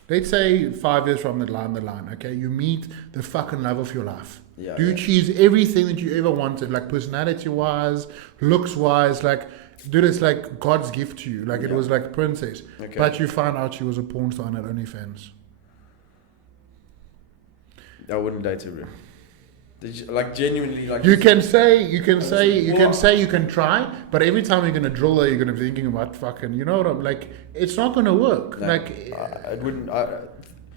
Let's say 5 years from the line, okay, you meet the fucking love of your life. Yeah, dude, she's everything that you ever wanted, like personality-wise, looks-wise, like, dude, it's like God's gift to you. Like, it was like princess. Okay. But you found out she was a porn star on at OnlyFans. I wouldn't date her, bro. Like genuinely, like you can try, but every time you're gonna drill her, you're gonna be thinking about fucking. You know what I'm like? It's not gonna work. No, like it wouldn't.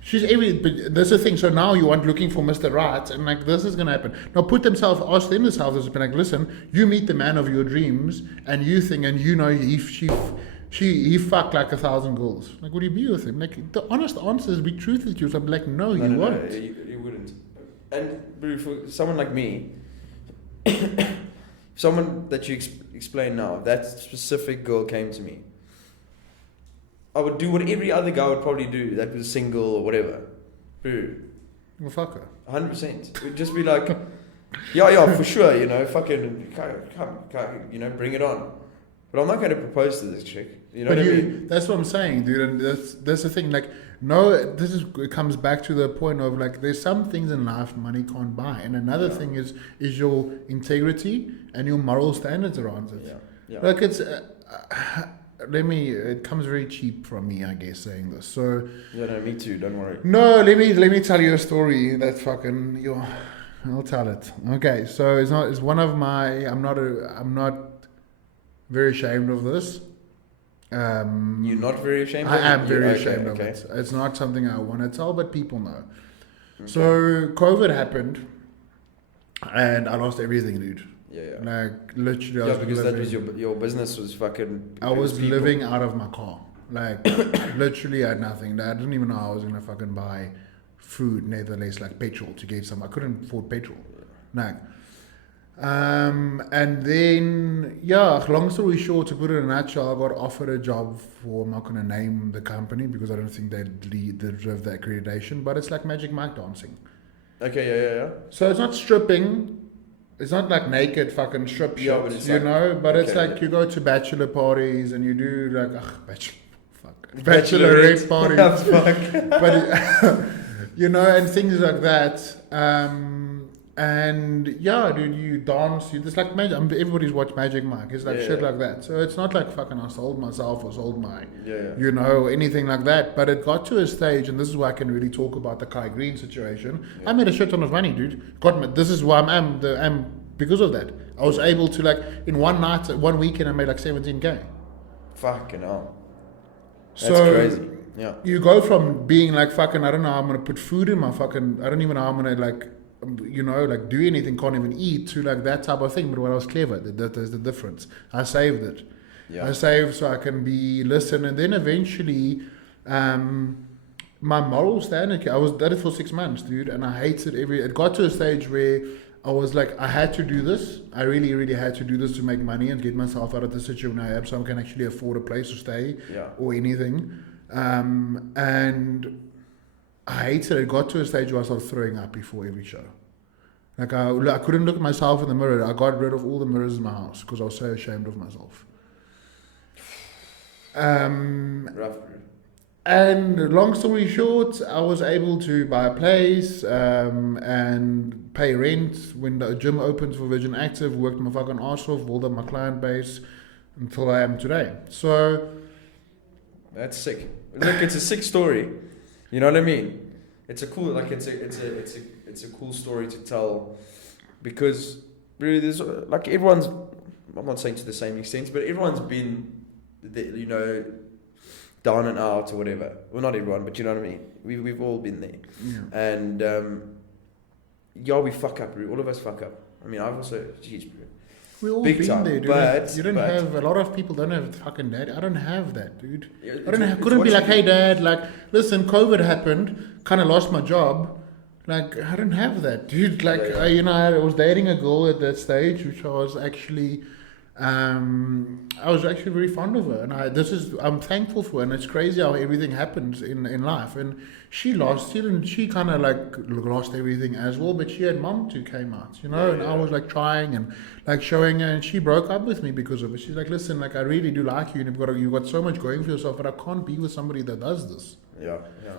She's but that's the thing. So now you want looking for Mr. Right, and like this is gonna happen. Now ask themselves, it's been like, listen, you meet the man of your dreams, and you think, and you know, he fucked like 1,000 girls. Like, would you be with him? Like, the honest answer is, be truthful to yourself. Like, no, you won't. No, you wouldn't. And for someone like me, someone that you explain now, that specific girl came to me, I would do what every other guy would probably do that was single or whatever. Well, fuck her. 100%. It would just be like, yeah, for sure, you know, fucking, come, you know, bring it on. But I'm not going to propose to this chick. You know what I mean? That's what I'm saying, dude. And that's the thing. Like, no, it comes back to the point of like, there's some things in life money can't buy, and another thing is your integrity and your moral standards around it. Yeah. Like it's, it comes very cheap from me, I guess, saying this. So. Yeah, no, me too. Don't worry. No, let me tell you a story that fucking I'll tell it. Okay, so it's one of my. I'm not very ashamed of this. You're not very ashamed of it? I am very ashamed of it. It's not something I want to tell, but people know. Okay. So COVID happened, and I lost everything, dude. Yeah. Like, literally. Yeah, because that was your business was fucking... I was living out of my car. Like, literally I had nothing. I didn't even know I was going to fucking buy food, nevertheless, like petrol to get some. I couldn't afford petrol. Like... and then, long story short, to put it in a nutshell, I got offered a job for, I'm not going to name the company because I don't think they deserve the accreditation, but it's like Magic Mike dancing. Okay, yeah. So it's not stripping, it's not like naked fucking strip shots, you know, but it's like you go to bachelor parties and you do like, bachelorette parties. But, you know, and things like that. And dude, you dance. It's like magic. Everybody's watched Magic Mike. It's like shit like that. So it's not like fucking I sold myself or sold my, you know, anything like that. But it got to a stage, and this is why I can really talk about the Kai Green situation. I made a shit ton of money, dude. This is why I'm because of that. I was able to, like, in one night, 1 weekend, I made like 17K. Fucking hell. That's So crazy. Yeah. you go from being like, fucking, I don't know how I'm going to put food in my fucking, I don't even know how I'm going to, like, you know, like, do anything, can't even eat, to like that type of thing. But when I was clever, that is the difference. I saved it. Yeah. I saved so I can listen. And then eventually, my moral standard, I was did it for 6 months, dude, and I hated it got to a stage where I was like, I had to do this. I really, really had to do this to make money and get myself out of the situation I am, so I can actually afford a place to stay or anything. And I hated it. It got to a stage where I started throwing up before every show. Like, I couldn't look at myself in the mirror. I got rid of all the mirrors in my house because I was so ashamed of myself. Rough. And long story short, I was able to buy a place and pay rent when the gym opened for Virgin Active, worked my fucking arse off, built up my client base until I am today. So that's sick. Look, it's a sick story. You know what I mean? It's a cool, like, it's a cool story to tell, because really there's like everyone's. I'm not saying to the same extent, but everyone's been, you know, down and out or whatever. Well, not everyone, but you know what I mean. We've all been there. Yeah. And we fuck up. All of us fuck up. I mean, I've also, geez, bro. We all Big been time, there, dude. but You don't have, a lot of people don't have fucking dad. I don't have that, dude. Yeah, I don't have, couldn't be like, hey dad, like, listen, COVID happened, kind of lost my job. Like, I don't have that, dude. Like, you know, I was dating a girl at that stage, which I was actually, I was actually very fond of her, and I'm thankful for her. And it's crazy how everything happens in life. And she lost it, and she kind of like lost everything as well. But she had mom too came out, you know, and I was like trying and like showing her, and she broke up with me because of it. She's like, listen, like, I really do like you, and you've got so much going for yourself, but I can't be with somebody that does this. Yeah.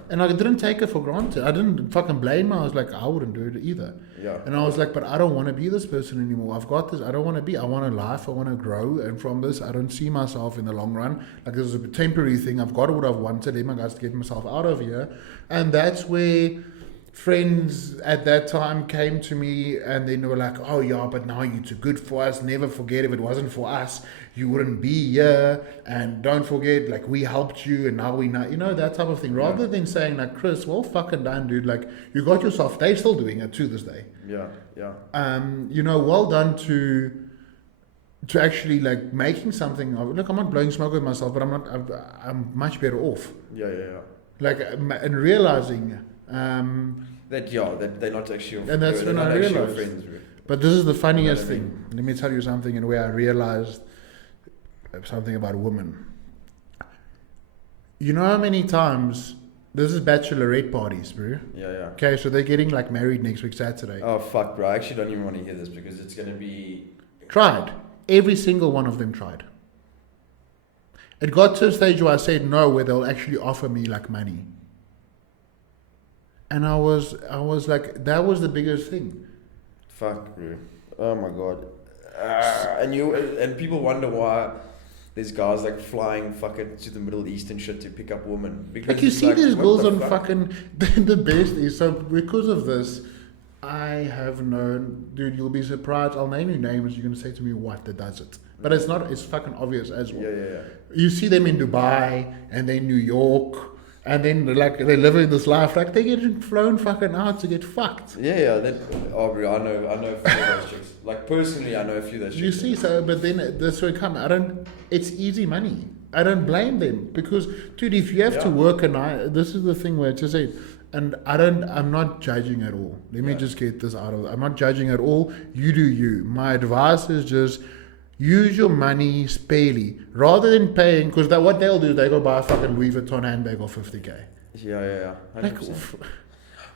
And I didn't take it for granted. I didn't fucking blame her. I was like, I wouldn't do it either. Yeah. And I was like, but I don't want to be this person anymore. I've got this. I don't want to be. I want a life. I want to grow. And from this, I don't see myself in the long run. Like, this is a temporary thing. I've got what I've wanted. Hey, my guys, to get myself out of here. And that's where friends at that time came to me, and then they were like, oh yeah, but now you're too good for us. Never forget, if it wasn't for us, you wouldn't be here. And don't forget, like, we helped you, and now we know, you know, that type of thing. Rather than saying like, Chris, well fucking done, dude. Like, you got yourself. They're still doing it to this day. Yeah. You know, well done to actually like making something of it. Look, I'm not blowing smoke with myself, but I'm much better off. Yeah. Like, and realizing that they're not actually. And that's when I realized. Friends, really. But this is the funniest thing. Let me tell you something, in where I realized something about women. You know how many times this is bachelorette parties, bro? Yeah. Okay, so they're getting like married next week Saturday. Oh fuck, bro! I actually don't even want to hear this because it's gonna be. Tried. Every single one of them tried. It got to a stage where I said no, where they'll actually offer me like money. And I was like, that was the biggest thing. Fuck, bro. Oh my god. And people wonder why there's guys like flying fucking to the Middle East and shit to pick up women. Because like, you see these what girls the on fuck? fucking the best is, so because of this, I have known, dude, you'll be surprised. I'll name you names. You're gonna say to me, what, that does it? But it's not. It's fucking obvious as well. Yeah. You see them in Dubai and then New York. And then, like, they live in this life, like, they get flown fucking out to get fucked. Yeah. Bro, I know a few of those chicks. Like, personally, I know a few of those chicks. You see, so, but then this will come. It's easy money. I don't blame them, because, dude, if you have to work, and this is the thing where I just say, and I'm not judging at all. Let me just get this out of it. I'm not judging at all. You do you. My advice is just use your money sparely, rather than paying, because what they'll do is they go buy a fucking Louis Vuitton handbag of 50K. Yeah. 100%. Like,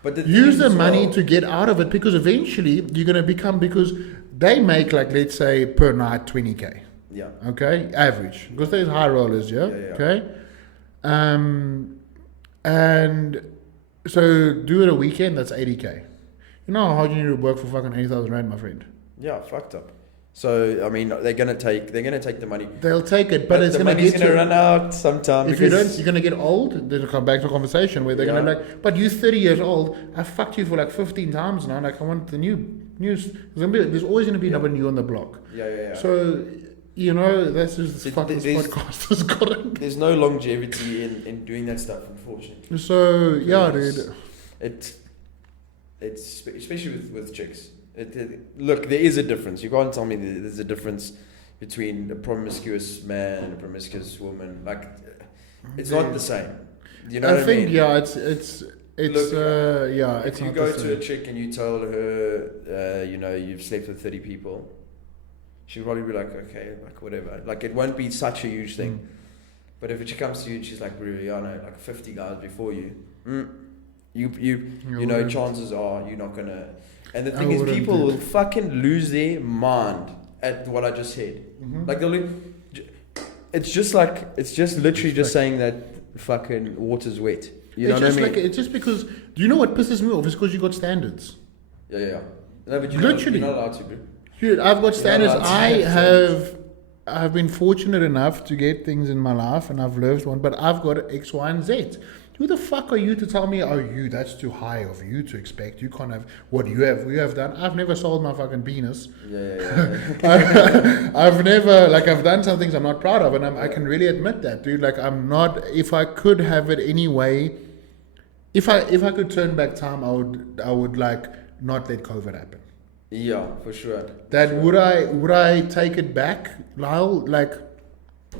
but use the money to get out of it, because eventually you're going to become, because they make, like, let's say per night 20K. Yeah. Okay, average, because there's high rollers. Yeah. Okay. And so do it a weekend, that's 80K. You know how hard you need to work for fucking 80,000 rand, my friend. Yeah, fucked up. So I mean, they're gonna take the money. They'll take it, but it's the gonna money's get gonna run out sometime. If you don't, you're gonna get old. Then come back to a conversation where they're gonna be like, "But you're 30 years old. I fucked you for like 15 times now. Like I want the news. There's always gonna be another new on the block. Yeah. So that's just the fucking podcast has gotten. There's no longevity in doing that stuff, unfortunately. So dude. It's especially with chicks. Look, there is a difference. You can't tell me there's a difference between a promiscuous man and a promiscuous woman. Like, it's not the same. You know what I mean? It's Look, it's if you go to a chick and you tell her, you've slept with 30 people, she'll probably be like, okay, like whatever. Like, it won't be such a huge thing. But if a chick comes to you and she's like, really, like 50 guys before you, chances are you're not gonna. And the thing is, people will fucking lose their mind at what I just said. Like it's just literally just saying that fucking water's wet. You know what I mean? Like, it's just because. Do you know what pisses me off? It's because you got standards. Yeah. No, but you're not allowed to, bro. Dude, I've got standards. I've been fortunate enough to get things in my life, and I've lived one. But I've got X, Y, and Z. Who the fuck are you to tell me, that's too high of you to expect. You can't have what you have done. I've never sold my fucking penis. Yeah. I've never, I've done some things I'm not proud of, and I can really admit that, dude. Like, I'm not, if I could have it anyway, if I could turn back time, I would not let COVID happen. Yeah, for sure. Would I take it back, Lyle?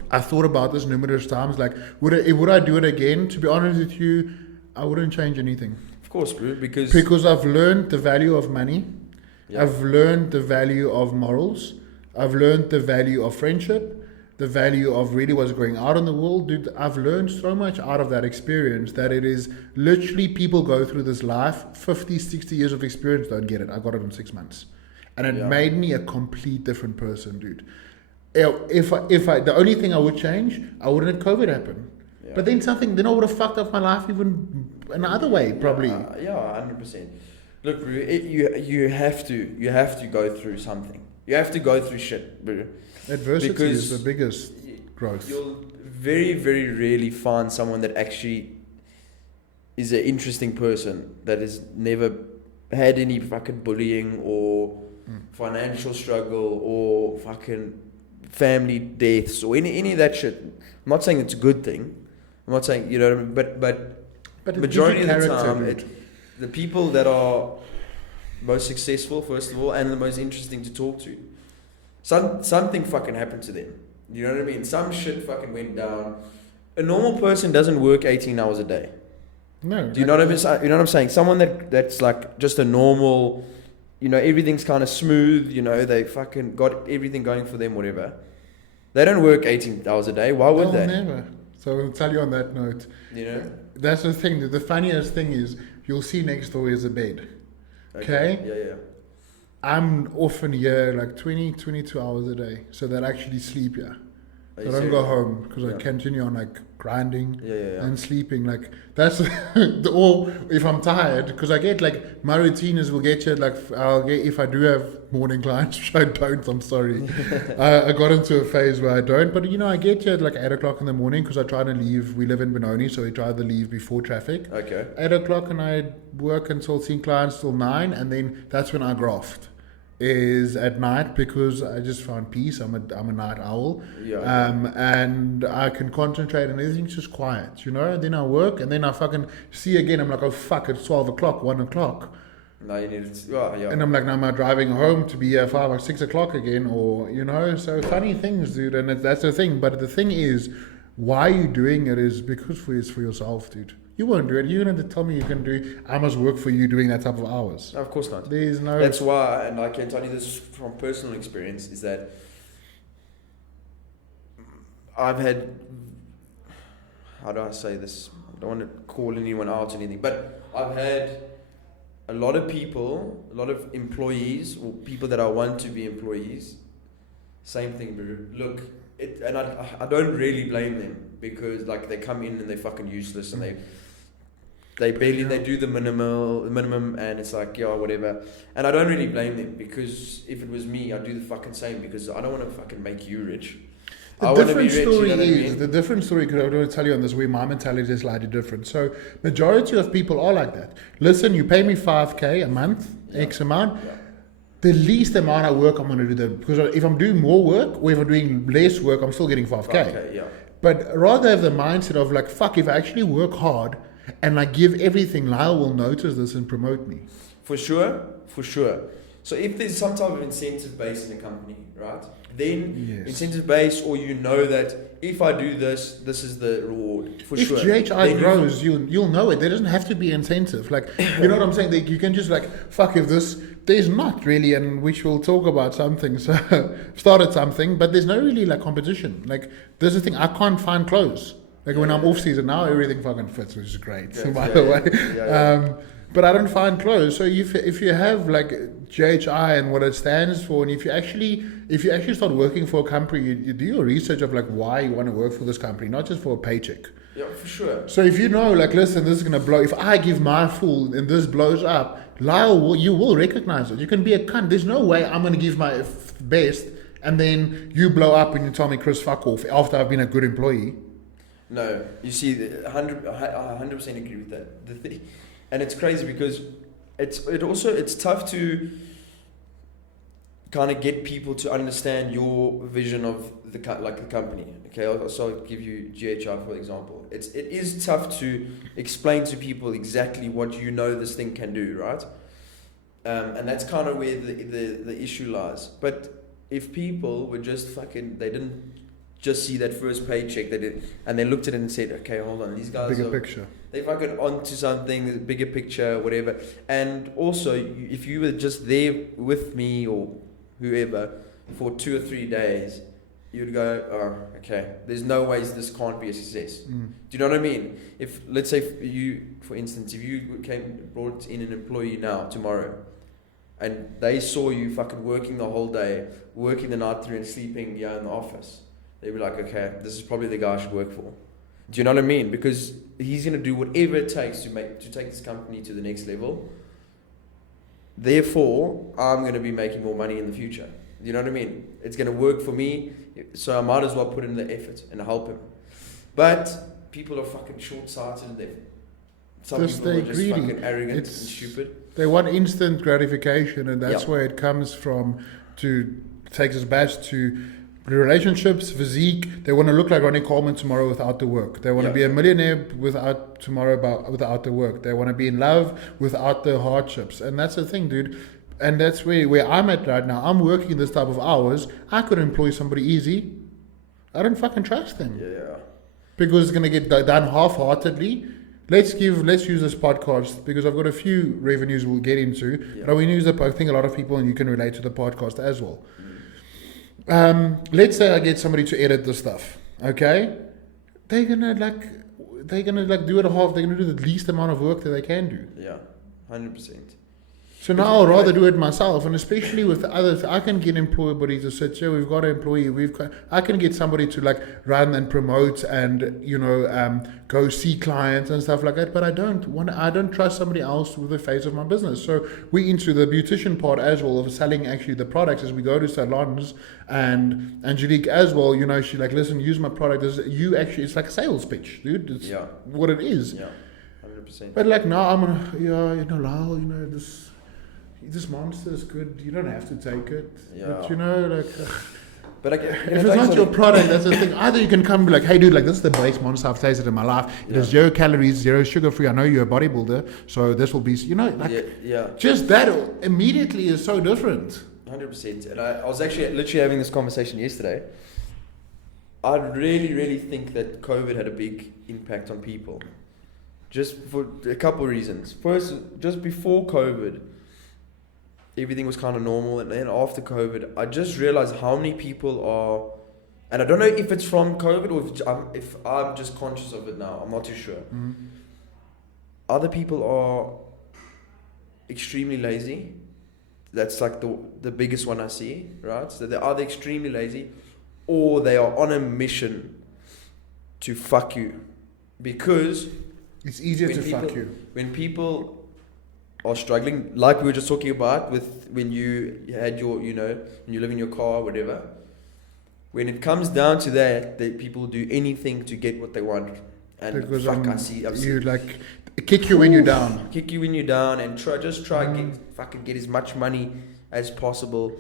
I thought about this numerous times. Would I do it again? To be honest with you, I wouldn't change anything. Of course, bro, because I've learned the value of money. Yeah. I've learned the value of morals. I've learned the value of friendship, the value of really what's going out in the world. Dude, I've learned so much out of that experience that it is literally people go through this life, 50, 60 years of experience, don't get it. I got it in 6 months. And it made me a complete different person, dude. If I the only thing I would change, I wouldn't let COVID happen. Yeah. But then I would have fucked up my life even another way, probably. 100%. Look, bro, you have to go through something. You have to go through shit, bro. Adversity is the biggest growth. You'll very, very rarely find someone that actually is an interesting person that has never had any fucking bullying or financial struggle or fucking family deaths or any of that shit. I'm not saying it's a good thing. I'm not saying, you know what I mean? But majority of the time, the people that are most successful, first of all, and the most interesting to talk to, something fucking happened to them. You know what I mean? Some shit fucking went down. A normal person doesn't work 18 hours a day. No. Do you know what I mean? You know what I'm saying? Someone that's like just a normal, everything's kind of smooth, they fucking got everything going for them, whatever. They don't work 18 hours a day. Why would they? Never. So I'll tell you on that note. That's the thing. The funniest thing is you'll see next door is a bed. Okay? Yeah. I'm often here 20, 22 hours a day. So that I actually sleep here. I don't go home because I continue on grinding and sleeping. That's or if I'm tired, because I get my routine is will get you I'll get, if I do have morning clients, which I don't, I'm sorry. I got into a phase where I don't, but I get you at 8 o'clock in the morning because I try to leave. We live in Benoni, so we try to leave before traffic. Okay. 8 o'clock, and I work until seeing clients till 9, and then that's when I graft. Is at night because I just found peace. I'm a night owl, and I can concentrate and everything's just quiet, And then I work, and then I fucking see again. I'm like, oh fuck, it's 12 o'clock, 1 o'clock. No, you need to, And I'm like, now am I driving home to be here 5 or 6 o'clock again, or So funny things, dude. And that's the thing. But the thing is, why you doing it is because it's for yourself, dude. You won't do it. You're going to tell me you can do. I must work for you doing that type of hours. No, of course not. There's no. That's why, and I can tell you this from personal experience, is that I've had. How do I say this? I don't want to call anyone out or anything, but I've had a lot of people, a lot of employees, or people that I want to be employees. Same thing, bro. Look, and I don't really blame them because they come in and they're fucking useless and they. They do the minimum, and it's like, yeah, whatever. And I don't really blame them, because if it was me, I'd do the fucking same, because I don't want to fucking make you rich. The different story is, the different story, because I want to tell you on this way, my mentality is slightly different. So majority of people are like that. Listen, you pay me 5K a month, X amount. Yeah. The least amount of work I'm going to do that, because if I'm doing more work or if I'm doing less work, I'm still getting 5K. Yeah. But rather have the mindset of like, fuck, if I actually work hard and I give everything, Lyle will notice this and promote me. For sure. So if there's some type of incentive base in a company, right? Then incentive base, or you know that if I do this, this is the reward. For sure. If GHI grows, you'll know it. There doesn't have to be incentive. Like, you know what I'm saying? You can just like, fuck, if this, there's not really, and which we'll talk about something. So started something, but there's no really like competition. Like, there's the thing, I can't find clothes. Like when I'm off season now, everything fucking fits, which is great. By the way. But I don't find clothes. So if you have like GHI and what it stands for, and if you actually start working for a company, you do your research of like why you want to work for this company, not just for a paycheck. Yeah, for sure. So if you know, like, listen, this is gonna blow. If I give my full and this blows up, Lyle, you will recognize it. You can be a cunt. There's no way I'm gonna give my best and then you blow up and you tell me, Chris, fuck off, after I've been a good employee. No, you see, 100% agree with that. The thing. And it's crazy because it's tough to kind of get people to understand your vision of the company. Okay, I'll give you GHI for example. It is tough to explain to people exactly what you know this thing can do, right? And that's kind of where the issue lies. But if people were just fucking, they didn't just see that first paycheck, and they looked at it and said, okay, hold on, these guys bigger picture. They fucking onto something, bigger picture, whatever. And also, if you were just there with me or whoever for 2 or 3 days, you'd go, oh, okay, there's no ways this can't be a success. Do you know what I mean? If, let's say for instance, if you brought in an employee now, tomorrow, and they saw you fucking working the whole day, working the night through and sleeping in the office, they'd be like, okay, this is probably the guy I should work for. Do you know what I mean? Because he's going to do whatever it takes to take this company to the next level. Therefore, I'm going to be making more money in the future. Do you know what I mean? It's going to work for me, so I might as well put in the effort and help him. But people are fucking short-sighted. Some people are just greedy. Fucking arrogant and stupid. They want instant gratification, and that's where it comes from. Takes us back to relationships, physique. They want to look like Ronnie Coleman tomorrow without the work. They want to be a millionaire without the work. They want to be in love without the hardships. And that's the thing, dude. And that's where I'm at right now. I'm working this type of hours. I could employ somebody easy. I don't fucking trust them. Yeah. Because it's going to get done half-heartedly. Let's use this podcast, because I've got a few revenues we'll get into. Yeah. But we use it. I think a lot of people, and you can relate to the podcast as well. Let's say I get somebody to edit the stuff, okay? They're gonna do it half. They're gonna do the least amount of work that they can do. Yeah, 100%. So now I'd rather do it myself, and especially with the others, I can get employee to sit here. We've got an employee. I can get somebody to like run and promote and go see clients and stuff like that. But I don't trust somebody else with the face of my business. So we into the beautician part as well of selling actually the products as we go to salons, and Angelique as well. She's like, listen, use my product. It's like a sales pitch, dude. It's what it is. Yeah, 100%. But like now Lyle, this monster is good. You don't have to take it. Yeah. But But if it's not your product, that's the thing. Either you can come and be like, hey dude, like this is the best monster I've tasted in my life. It has 0 calories, 0 sugar free. I know you're a bodybuilder, so this will be, just that immediately is so different. 100%. And I was actually literally having this conversation yesterday. I really, really think that COVID had a big impact on people. Just for a couple of reasons. First, just before COVID, everything was kind of normal, and then after COVID, I just realized how many people are, and I don't know if it's from COVID or if I'm just conscious of it now. I'm not too sure. Mm-hmm. Other people are extremely lazy. That's like the biggest one I see, right? So they're either extremely lazy, or they are on a mission to fuck you, because It's easier to fuck you. When people are struggling, like we were just talking about with when you had your, you know, when you live in your car or whatever, when it comes down to that, people do anything to get what they want. And because I've seen you like kick you when you're down. Kick you when you're down and try get as much money as possible.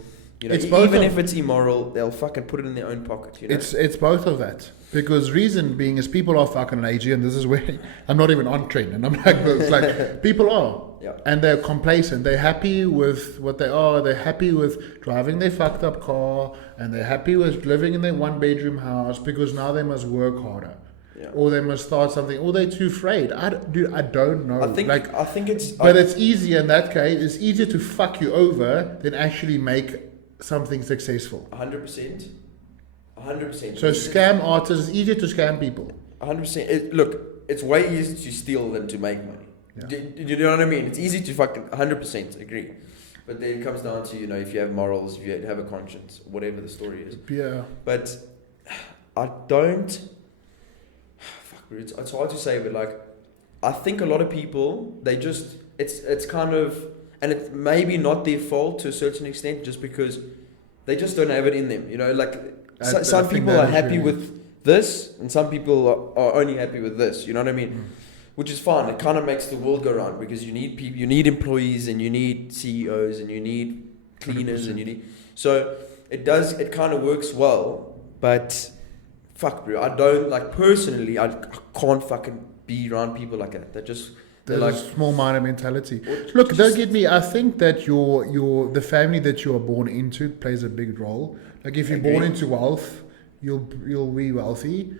You know, even if it's immoral, they'll fucking put it in their own pocket. You know? It's both of that. Because reason being is people are fucking lazy, and this is where I'm not even on trend, and I'm like this. Like people are, and they're complacent. They're happy with what they are. They're happy with driving their fucked up car, and they're happy with living in their 1-bedroom house because now they must work harder. Yeah. Or they must start something, or they're too afraid. I don't know. I think it's. But it's easier in that case. It's easier to fuck you over than actually make something successful. 100%. 100%. So scam artists, it's easier to scam people. 100%. Look, it's way easier to steal than to make money. Yeah. You know what I mean? It's easy to fucking 100% agree. But then it comes down to, you know, if you have morals, if you have a conscience, whatever the story is. Yeah. But I don't. Fuck, it's hard to say, but like, I think a lot of people, they just, it's kind of, and it's maybe not their fault to a certain extent, just because they just don't have it in them. You know, like, some people are happy with this, and some people are only happy with this. You know what I mean? Which is fine. It kind of makes the world go round, because you need people, you need employees, and you need CEOs, and you need cleaners, 100%. And you need. So it kind of works well, but fuck, bro, I don't like personally. I can't fucking be around people like that. They're like a small-minded mentality. Look, don't get me. I think that the family that you are born into plays a big role. Like if you're born into wealth, you'll be wealthy.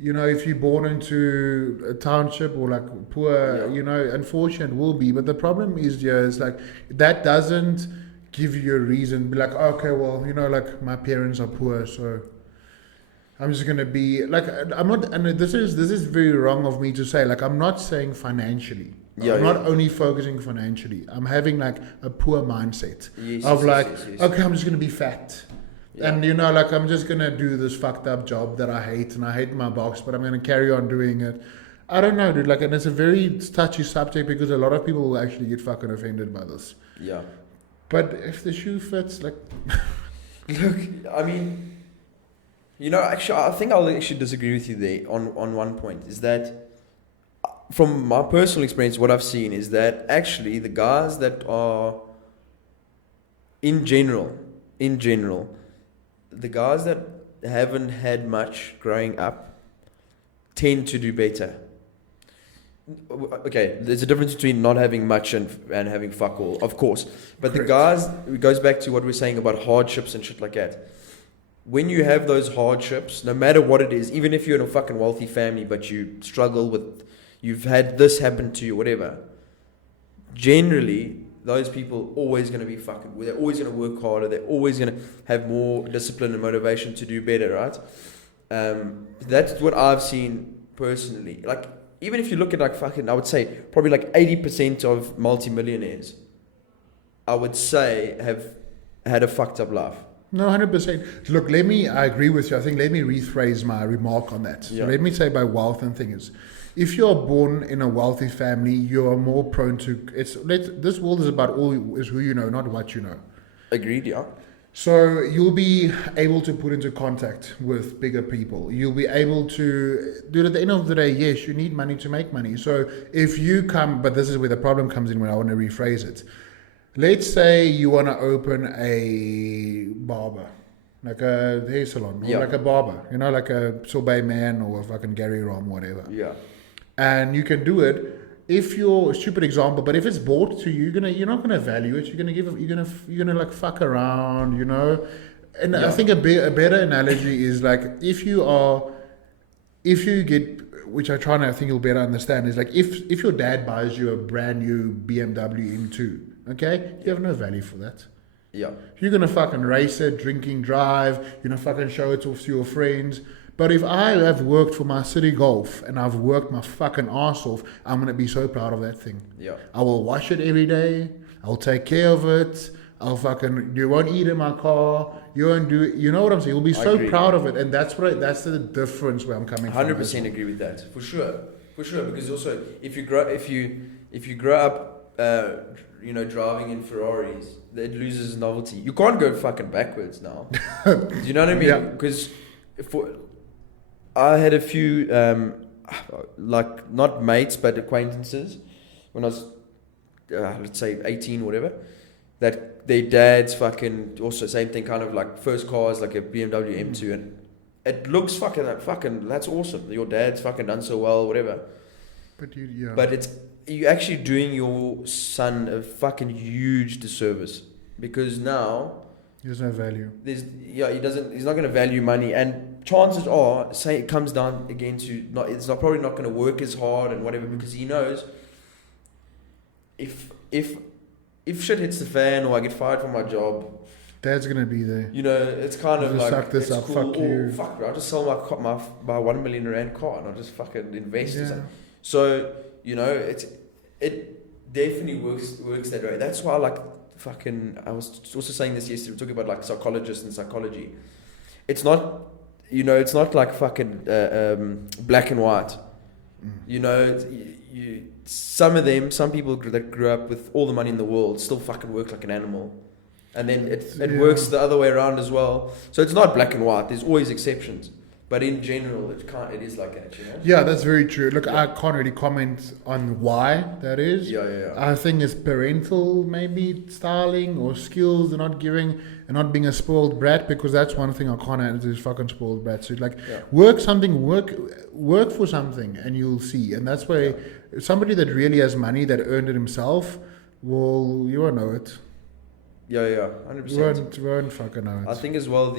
You know, if you're born into a township or like poor, you know, unfortunate will be. But the problem is like that doesn't give you a reason. Be like, okay, well, you know, like my parents are poor, so I'm just gonna be like, I'm not, and this is very wrong of me to say. Like, I'm not saying financially. I'm not only focusing financially. I'm having like a poor mindset of okay, I'm just gonna be fat. Yeah. And you know, like I'm just gonna do this fucked up job that I hate, and I hate my boss, but I'm gonna carry on doing it. I don't know, dude. Like, and it's a very touchy subject because a lot of people will actually get fucking offended by this. Yeah. But if the shoe fits, like, look, I mean, you know, actually, I think I'll actually disagree with you there on one point. Is that from my personal experience, what I've seen is that actually the guys that are in general, the guys that haven't had much growing up tend to do better. Okay, there's a difference between not having much and having fuck all, of course. But correct. The guys, it goes back to what we're saying about hardships and shit like that. When you have those hardships, no matter what it is, even if you're in a fucking wealthy family, but you struggle with, you've had this happen to you, whatever, generally, those people always going to be fucking, they're always going to work harder, they're always going to have more discipline and motivation to do better, right? That's what I've seen personally. Like, even if you look at like fucking, I would say probably like 80% of multimillionaires, I would say have had a fucked up life. No, 100%. Look, I agree with you. I think let me rephrase my remark on that. So let me say by wealth and things. If you're born in a wealthy family, you are more prone to, this world is about is who you know, not what you know. Agreed, yeah. So you'll be able to put into contact with bigger people. You'll be able to, dude, at the end of the day, yes, you need money to make money. So if you come, but this is where the problem comes in when I want to rephrase it. Let's say you want to open a barber, like a hair salon, or like a barber, you know, like a Sorbet Man or a fucking Gary Rom, whatever. Yeah. And you can do it. If you're a stupid example, but if it's bought to you, you're not gonna value it. You're gonna like fuck around, you know. And I think a better analogy is like if you get, which I think you'll better understand, is like if your dad buys you a brand new BMW M2, okay, you have no value for that. Yeah. You're gonna fucking race it, drinking drive. You're gonna fucking show it off to your friends. But if I have worked for my City Golf and I've worked my fucking ass off, I'm going to be so proud of that thing. Yeah. I will wash it every day. I'll take care of it. You won't eat in my car. You won't do it. You know what I'm saying? You'll be so proud of it. And that's the difference where I'm coming from. 100% agree with that. For sure. For sure, because also if you grow up, driving in Ferraris, it loses novelty. You can't go fucking backwards now. Do you know what I mean? Yeah. Because I had a few like not mates but acquaintances when I was let's say 18, whatever. That their dads fucking also same thing, kind of like first cars like a BMW M2, and it looks fucking that's awesome. Your dad's fucking done so well, whatever. But it's you're actually doing your son a fucking huge disservice, because now there's no value. He's not going to value money, and chances are, say it comes down again to probably not going to work as hard and whatever, because he knows if shit hits the fan or I get fired from my job, Dad's gonna be there. It's kind of like, suck this it's up, cool. fuck you. Fuck, bro, I'll just sell my 1 million rand car and I'll just fucking invest or something. So, it definitely works that way. That's why I was also saying this yesterday, we're talking about like psychologists and psychology. It's not, it's not like fucking black and white. Some people that grew up with all the money in the world still fucking work like an animal. And then it works the other way around as well. So it's not black and white. There's always exceptions. But in general, it is like that, Yeah, that's very true. Look, I can't really comment on why that is. Yeah. I think it's parental, maybe styling or skills they're not giving, and not being a spoiled brat, because that's one thing I can't handle is fucking spoiled brats. So work for something, and you'll see. And that's why somebody that really has money, that earned it himself, you won't know it. Yeah, 100%. You won't fucking know it. I think as well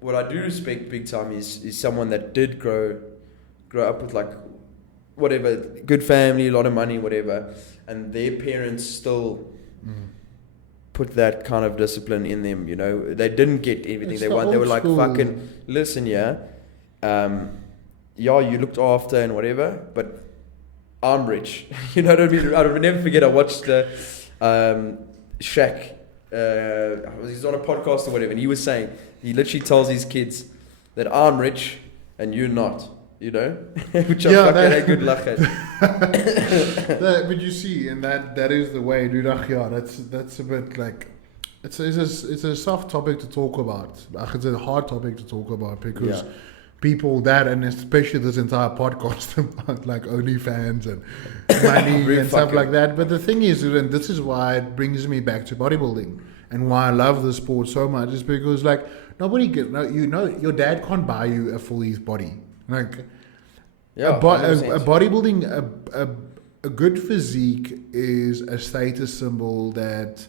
what I do respect big time is someone that did grow up with like whatever, good family, a lot of money, whatever, and their parents still put that kind of discipline in them. They didn't get everything they want. They were like, fucking listen, you looked after and whatever, but I'm rich. You know what I mean? I would never forget. I watched Shaq. He's on a podcast or whatever, and he was saying, he literally tells his kids that I'm rich and you're not, which I fucking had good luck at. But you see, and that is the way, dude. That's a bit like, it's a soft topic to talk about. It's a hard topic to talk about, because people that, and especially this entire podcast about like ONLYFANS and money and stuff like that. But the thing is, and this is why it brings me back to bodybuilding and why I love the sport so much, is because like your dad can't buy you a fully body. Like a bodybuilding, a good physique is a status symbol that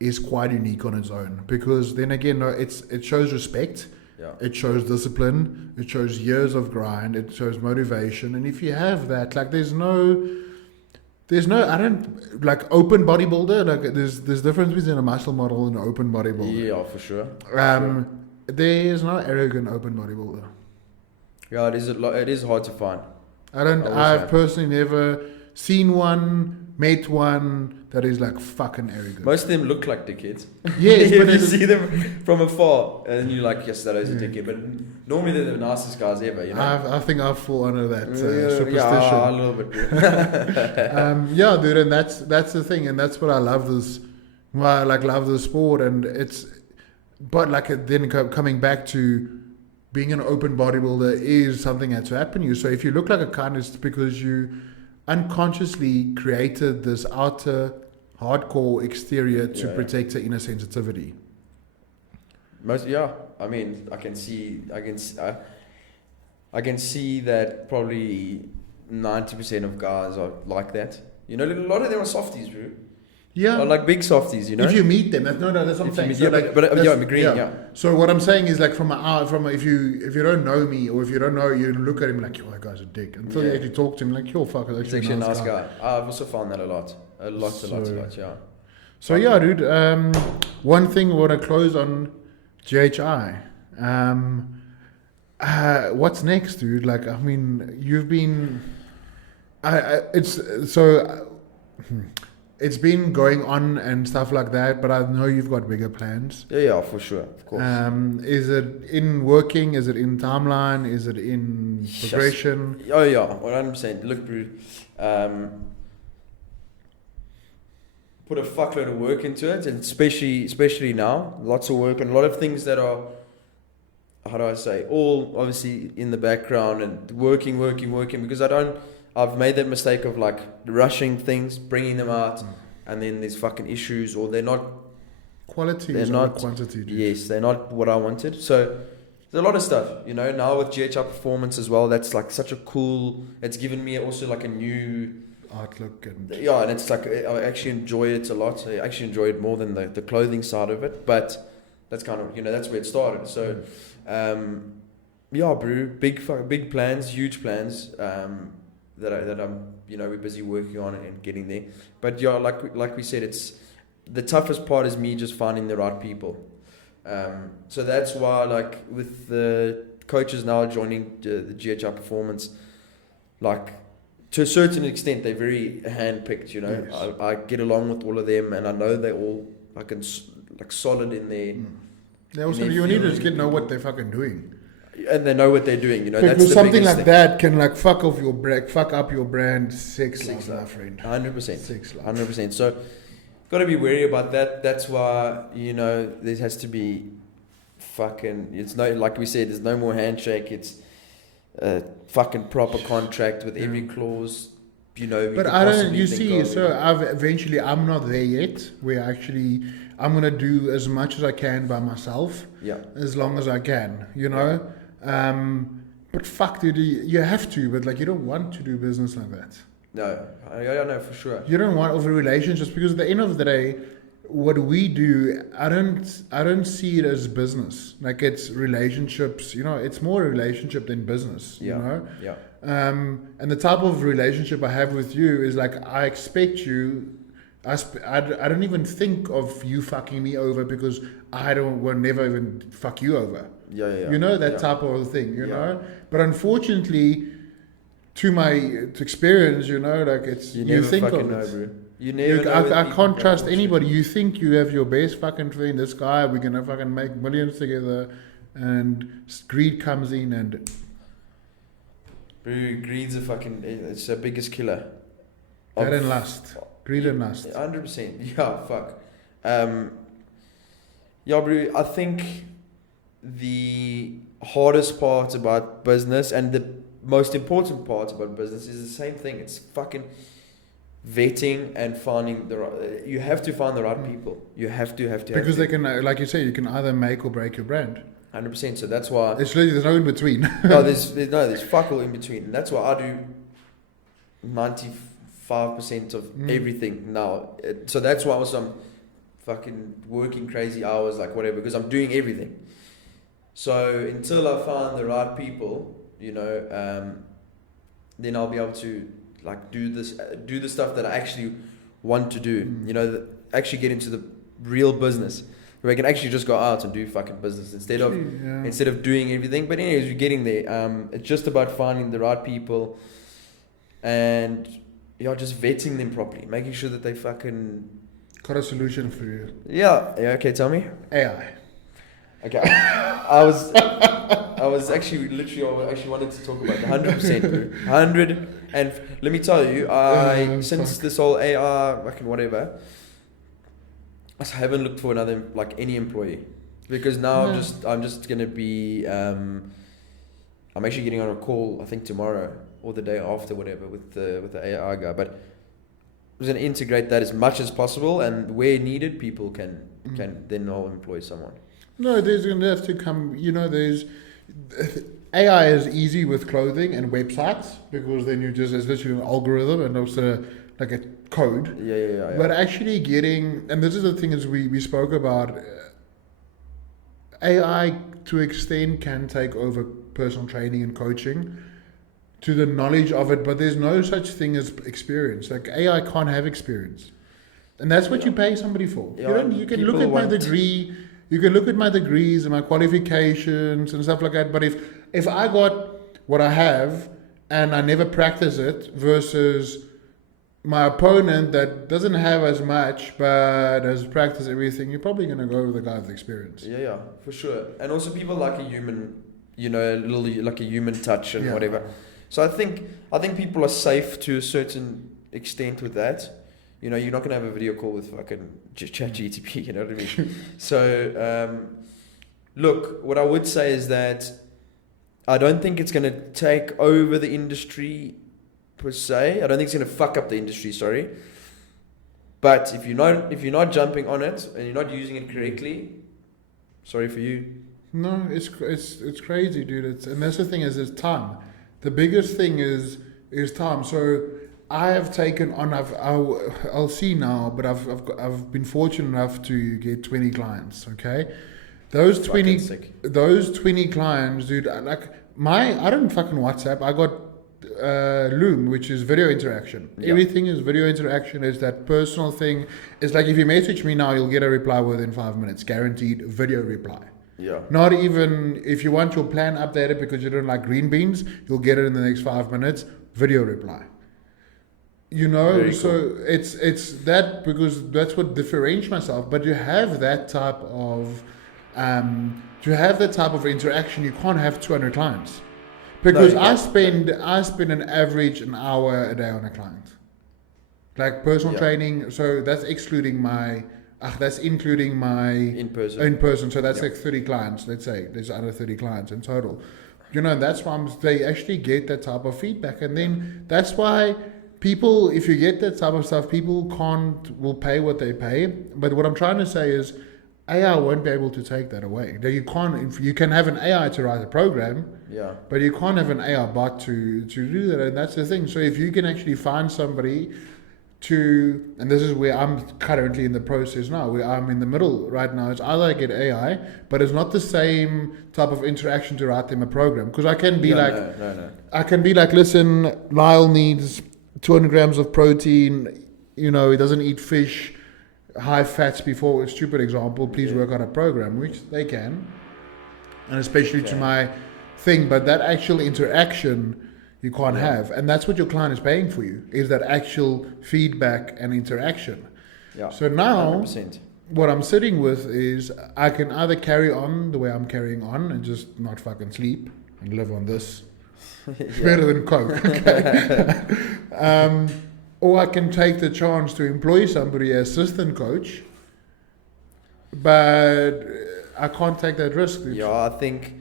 is quite unique on its own, because then again, it shows respect. Yeah. It shows discipline. It shows years of grind. It shows motivation. And if you have that, like, there's no. I don't like open bodybuilder. Like, there's difference between a muscle model and an open bodybuilder. Yeah, for sure. There's no arrogant open bodybuilder. Yeah, it is hard to find. I've personally never seen one, met one that is like fucking arrogant. Most of them look like dickheads. Yes, but you see them from afar, and you're like, yes, that is a dickhead. But normally they're the nicest guys ever. I think I fall under that superstition. Yeah, a little bit. Dude, and that's the thing, and that's what I love this. Why I love the sport, and but then coming back to being an open bodybuilder is something that had to happen to you. So if you look like a cunt, it's because you unconsciously created this outer hardcore exterior to protect the inner sensitivity. I mean, I can see that probably 90% of guys are like that. A lot of them are softies, bro. Yeah, or like big softies, If you meet them, that's what I'm saying. I'm agreeing. Yeah. So what I'm saying is, like, if you don't know me, or if you don't know, you look at him like, yo, that guy's a dick. Until you actually talk to him, like, yo, fuck, he's actually a nice guy. I've also found that a lot. Yeah. So yeah, dude. One thing I want to close on GHI. What's next, dude? Like, I mean, you've been. it's been going on and stuff like that, but I know you've got bigger plans. Yeah, for sure, of course. Is it in working? Is it in timeline? Is it in progression? Oh yeah, 100%. Look, bro, put a fuckload of work into it, and especially now, lots of work and a lot of things that are, how do I say, all obviously in the background and working, because I've made that mistake of like rushing things, bringing them out, and then there's fucking issues, or they're not quality, they're is not not quantity. Dude. Yes, they're not what I wanted. So there's a lot of stuff, you know. Now with GHI Performance as well, that's like such a cool. It's given me also like a new outlook and and it's like I actually enjoy it a lot. I actually enjoy it more than the clothing side of it, but that's kind of, you know, that's where it started. So bro, big plans, huge plans. That I'm, you know, we're busy working on and getting there. But yeah, like we said, it's the toughest part is me just finding the right people. So that's why, like, with the coaches now joining the GHI Performance, like, to a certain extent, they're very hand-picked, you know. Yes. I get along with all of them, and I know they're all like solid in their. They also, you need to just know what they're fucking doing. And they know what they're doing, you know. Because that's the something like thing. that can like fuck up your brand. Six love, my friend. 100%. 100%. So, got to be wary about that. That's why, you know, there has to be fucking. It's no, like we said, there's no more handshake. It's a fucking proper contract with every clause. You know. But I don't. You see, so I'm not there yet. I'm gonna do as much as I can by myself. Yeah. As long as I can, you know. But fuck, dude, you have to. But like, you don't want to do business like that. No, I don't know for sure. You don't want over relationships, because at the end of the day, what we do, I don't see it as business. Like, it's relationships. You know, it's more a relationship than business. Yeah. You know. Yeah. And the type of relationship I have with you is like, I expect you. I don't even think of you fucking me over, because I will never even fuck you over. Yeah. You know, that type of thing, you know. But unfortunately, to my experience, you know, like, it's you think of it. Know, bro. You never know. I can't trust anybody. You think you have your best fucking friend, this guy, we're gonna fucking make millions together, and greed comes in and. Bro, greed's it's the biggest killer. That and lust. Greed and lust. 100%. Yeah, fuck. Yeah, bro, I think the hardest part about business, and the most important part about business, is the same thing. It's fucking vetting and finding the right. You have to find the right people. You have to. Because they can, like you say, you can either make or break your brand. 100%. So that's why. There's no in between. No, there's fuck all in between. And that's why I do 95% of everything now. So that's why also I'm fucking working crazy hours, like whatever, because I'm doing everything. So until I find the right people, you know, then I'll be able to like do the stuff that I actually want to do. You know, actually get into the real business, where I can actually just go out and do fucking business instead of doing everything. But anyways, you're getting there. It's just about finding the right people, and just vetting them properly, making sure that they fucking got a solution for you. Yeah. Okay, tell me. AI. Okay. I was actually wanted to talk about the 100%. 100, and let me tell you, since this whole AI fucking whatever, I haven't looked for any employee, because now I'm just gonna be I'm actually getting on a call, I think tomorrow or the day after, whatever, with the AI guy. But I was gonna integrate that as much as possible, and where needed, people can then I'll employ someone. No, there's gonna have to come. You know, there's AI is easy with clothing and websites, because then it's literally an algorithm and also like a code. Yeah. But actually and this is the thing, is we spoke about, AI to extent can take over personal training and coaching to the knowledge of it, but there's no such thing as experience. Like, AI can't have experience, and that's what you pay somebody for. You can look at my degree. You can look at my degrees and my qualifications and stuff like that. But if I got what I have and I never practice it, versus my opponent that doesn't have as much but has practiced everything, you're probably going to go with the guy with experience. Yeah, for sure. And also people like a human, a little like a human touch and whatever. So I think people are safe to a certain extent with that. You're not going to have a video call with fucking ChatGPT, you know what I mean? So, look, what I would say is that I don't think it's going to take over the industry per se. I don't think it's going to fuck up the industry, sorry. But if you're not jumping on it and you're not using it correctly, sorry for you. No, it's crazy, dude. And that's the thing is time. The biggest thing is time. So I have taken on. I'll see now, but I've been fortunate enough to get 20 clients. Okay, those 20 clients, dude. I don't fucking WhatsApp. I got Loom, which is video interaction. Yeah. Everything is video interaction. Is that personal thing? It's like if you message me now, you'll get a reply within 5 minutes, guaranteed video reply. Yeah. Not even if you want your plan updated because you don't like green beans, you'll get it in the next 5 minutes. Video reply. Very so cool. It's that because that's what differentiates myself. But you have that type of interaction. You can't have 200 clients because I spend an average an hour a day on a client, like personal training. So that's excluding my. That's including my in person. So that's like 30 clients. Let's say there's other 30 clients in total. That's why they actually get that type of feedback, and then that's why. People, if you get that type of stuff, people will pay what they pay. But what I'm trying to say is, AI won't be able to take that away. You can have an AI to write a program, but you can't have an AI bot to do that. And that's the thing. So if you can actually find somebody and this is where I'm currently in the process now, where I'm in the middle right now, it's either I get AI, but it's not the same type of interaction to write them a program. Because I can be I can be like, listen, Lyle needs 200 grams of protein, he doesn't eat fish, high fats before, a stupid example, please work on a program, which they can, and especially to my thing, but that actual interaction you can't have, and that's what your client is paying for you, is that actual feedback and interaction. So now, 100%. What I'm sitting with is, I can either carry on the way I'm carrying on and just not fucking sleep and live on this. Better than Coke. Okay. Or I can take the chance to employ somebody as assistant coach, but I can't take that risk. I think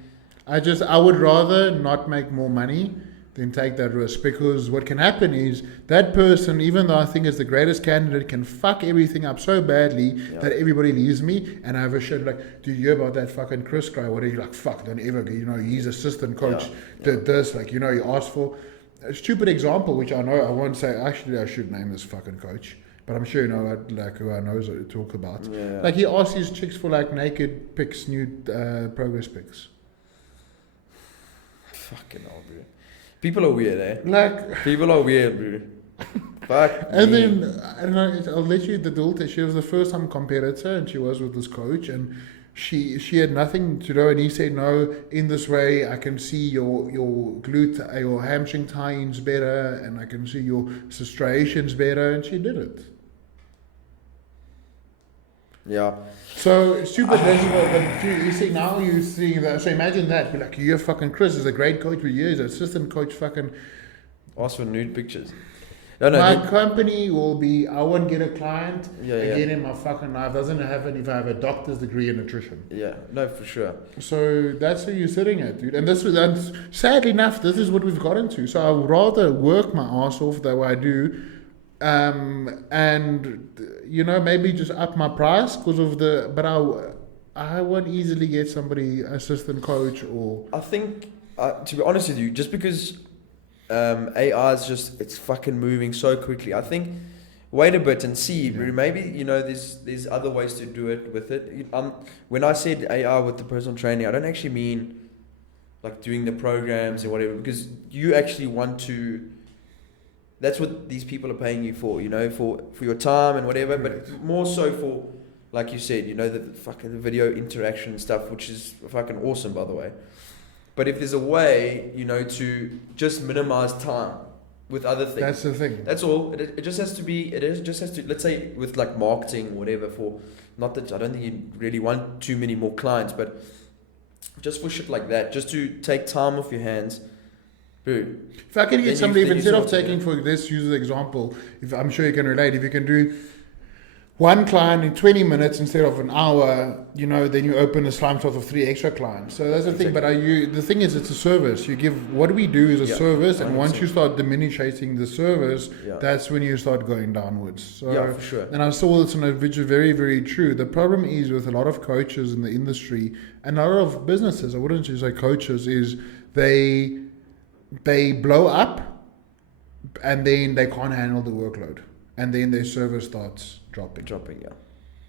I would rather not make more money than take that risk, because what can happen is that person, even though I think is the greatest candidate, can fuck everything up so badly that everybody leaves me, and I have a shit like, do you hear about that fucking Chris guy? What are you like? Fuck, don't ever get, he's assistant coach, did this, like, he asked for a stupid example, which I know I won't say. Actually, I should name this fucking coach, but I'm sure who I know to talk about. Like, he asked his chicks for like naked pics, nude progress pics. Fucking hell, bro. People are weird, eh? People are weird, bro. Fuck. And then I'll let you the Dulce. She was the first time competitor, and she was with this coach, and she had nothing to do, and he said, no, in this way I can see your glute, your hamstring tie-ins better, and I can see your striations better, and she did it. Yeah. So stupid, but you see now you see that. So imagine that. Be like, you're fucking Chris is a great coach for years, assistant coach, fucking. Ask for nude pictures. My company will be. I won't get a client again in my fucking life. Doesn't happen if I have a doctor's degree in nutrition. Yeah, no, for sure. So that's where you're sitting at, dude. And sadly enough, this is what we've got into. So I would rather work my ass off the way I do. And maybe just up my price because of but I won't easily get somebody assistant coach or. I think to be honest with you, just because AI is it's fucking moving so quickly. I think wait a bit and see. Maybe there's other ways to do it with it. When I said AI with the personal training, I don't actually mean like doing the programs or whatever, because you actually want to. That's what these people are paying you for, for your time and whatever, but more so for, like you said, the fucking video interaction and stuff, which is fucking awesome, by the way. But if there's a way, to just minimize time, with other things. That's the thing. That's all. It just has to be. Just has to. Let's say with like marketing or whatever. For not that I don't think you really want too many more clients, but just for shit like that, just to take time off your hands. Bro, if I can get somebody, if instead of taking, for let's use the example, if I'm sure you can relate, if you can do one client in 20 minutes instead of an hour, you know, then you open a slime shot of 3 extra clients. So that's the thing. But the thing is, it's a service. You give, what we do is a service, and 100%. Once you start diminishing the service, that's when you start going downwards. So, yeah, for sure. And I saw this in a video, very, very true. The problem is with a lot of coaches in the industry and a lot of businesses, I wouldn't just say coaches, is they blow up and then they can't handle the workload. And then their service starts dropping,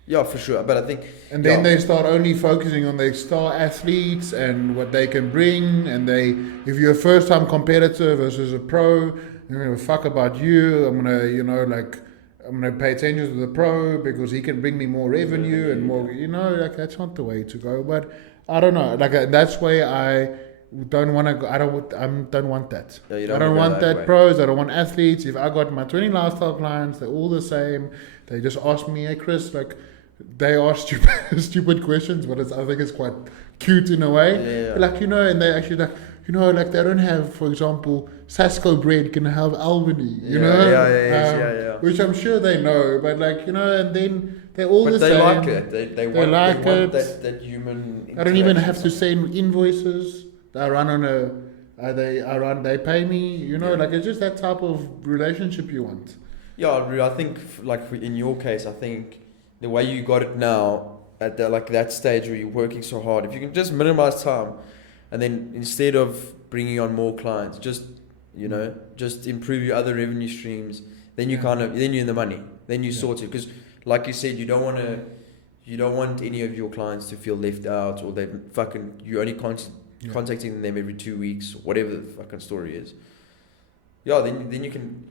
yeah, for sure. But I think, and then they start only focusing on their star athletes and what they can bring. And if you're a first-time competitor versus a pro, you're gonna fuck about you. I'm gonna pay attention to the pro because he can bring me more revenue and more. You know, like that's not the way to go. But I don't know. Like that's why I don't want to go. I don't want that. Yeah, I don't want that pros. I don't want athletes. If I got my 20 lifestyle clients, they're all the same. They just ask me, hey Chris, like they ask stupid questions, but I think it's quite cute in a way. Yeah. Like, you know, and they actually like, you know, like they don't have, for example, Sasco bread can have Albany, you know? Yeah. Which I'm sure they know, but like, you know, and then they're all the same. But they like it. They want that human I don't even have to send invoices. I run on they pay me, you know, like it's just that type of relationship you want. Yeah, I think like in your case, I think the way you got it now at that stage where you're working so hard, if you can just minimize time, and then instead of bringing on more clients, just just improve your other revenue streams, then you then you're in the money, then you sort it, because like you said, you don't want any of your clients to feel left out, or you only contacting them every 2 weeks, whatever the fucking story is. Yeah, then you can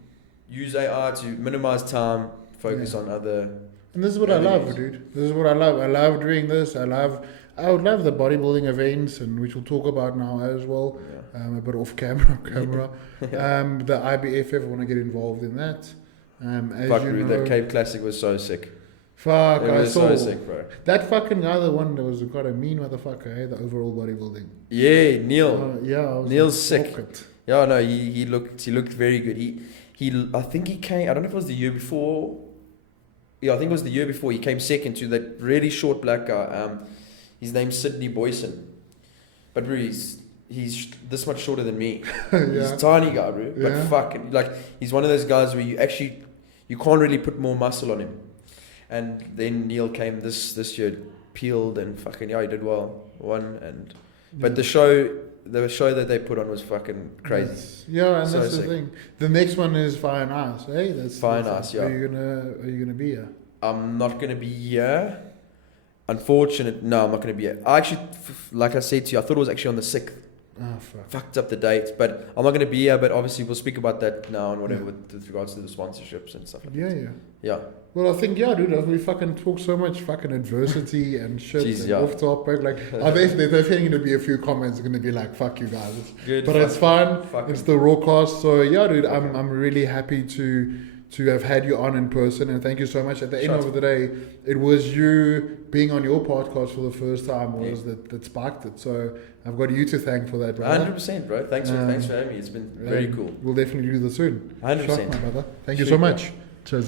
use AI to minimize time, focus on other. And this is what I love, dude. This is what I love. I love doing this. I would love the bodybuilding events, and which we'll talk about now as well. A bit off camera. The IBFF, I want to get involved in that. That Cape Classic was so sick. Fuck, I saw so sick, bro. That fucking guy, the one that was quite a mean motherfucker, the overall bodybuilding. Yeah, Neil. Neil's sick. Awkward. Yeah, no, he looked very good. I think he came. I don't know if it was the year before. Yeah, I think it was the year before. He came second to that really short black guy. His name's Sidney Boyson, but bro, he's this much shorter than me. He's a tiny guy, bro. But fucking he's one of those guys where you can't really put more muscle on him. And then Neil came this year, peeled and fucking he did well, won but the show that they put on was fucking crazy. And so that's the thing. The next one is Fire and Ice, eh? Fire and Ice. Are you gonna be here? I'm not gonna be here. Unfortunate. No, I'm not gonna be here. I actually, like I said to you, I thought it was actually on the 6th. Oh, fuck. Fucked up the date, but I'm not going to be here. But obviously, we'll speak about that now and whatever with regards to the sponsorships and stuff like that. Yeah. Well, I think dude, we fucking talk so much fucking adversity and shit. Jeez, and off topic. Like, there's going to be a few comments going to be like, "Fuck you guys," but it's fine. It's the raw cast. So dude, I'm really happy to have had you on in person, and thank you so much. At the end of the day, it was you being on your podcast for the first time that sparked it. So I've got you to thank for that, brother. 100%, bro. Thanks for having me. It's been very cool. We'll definitely do this soon. 100%, my brother. Thank you so much. Cheers,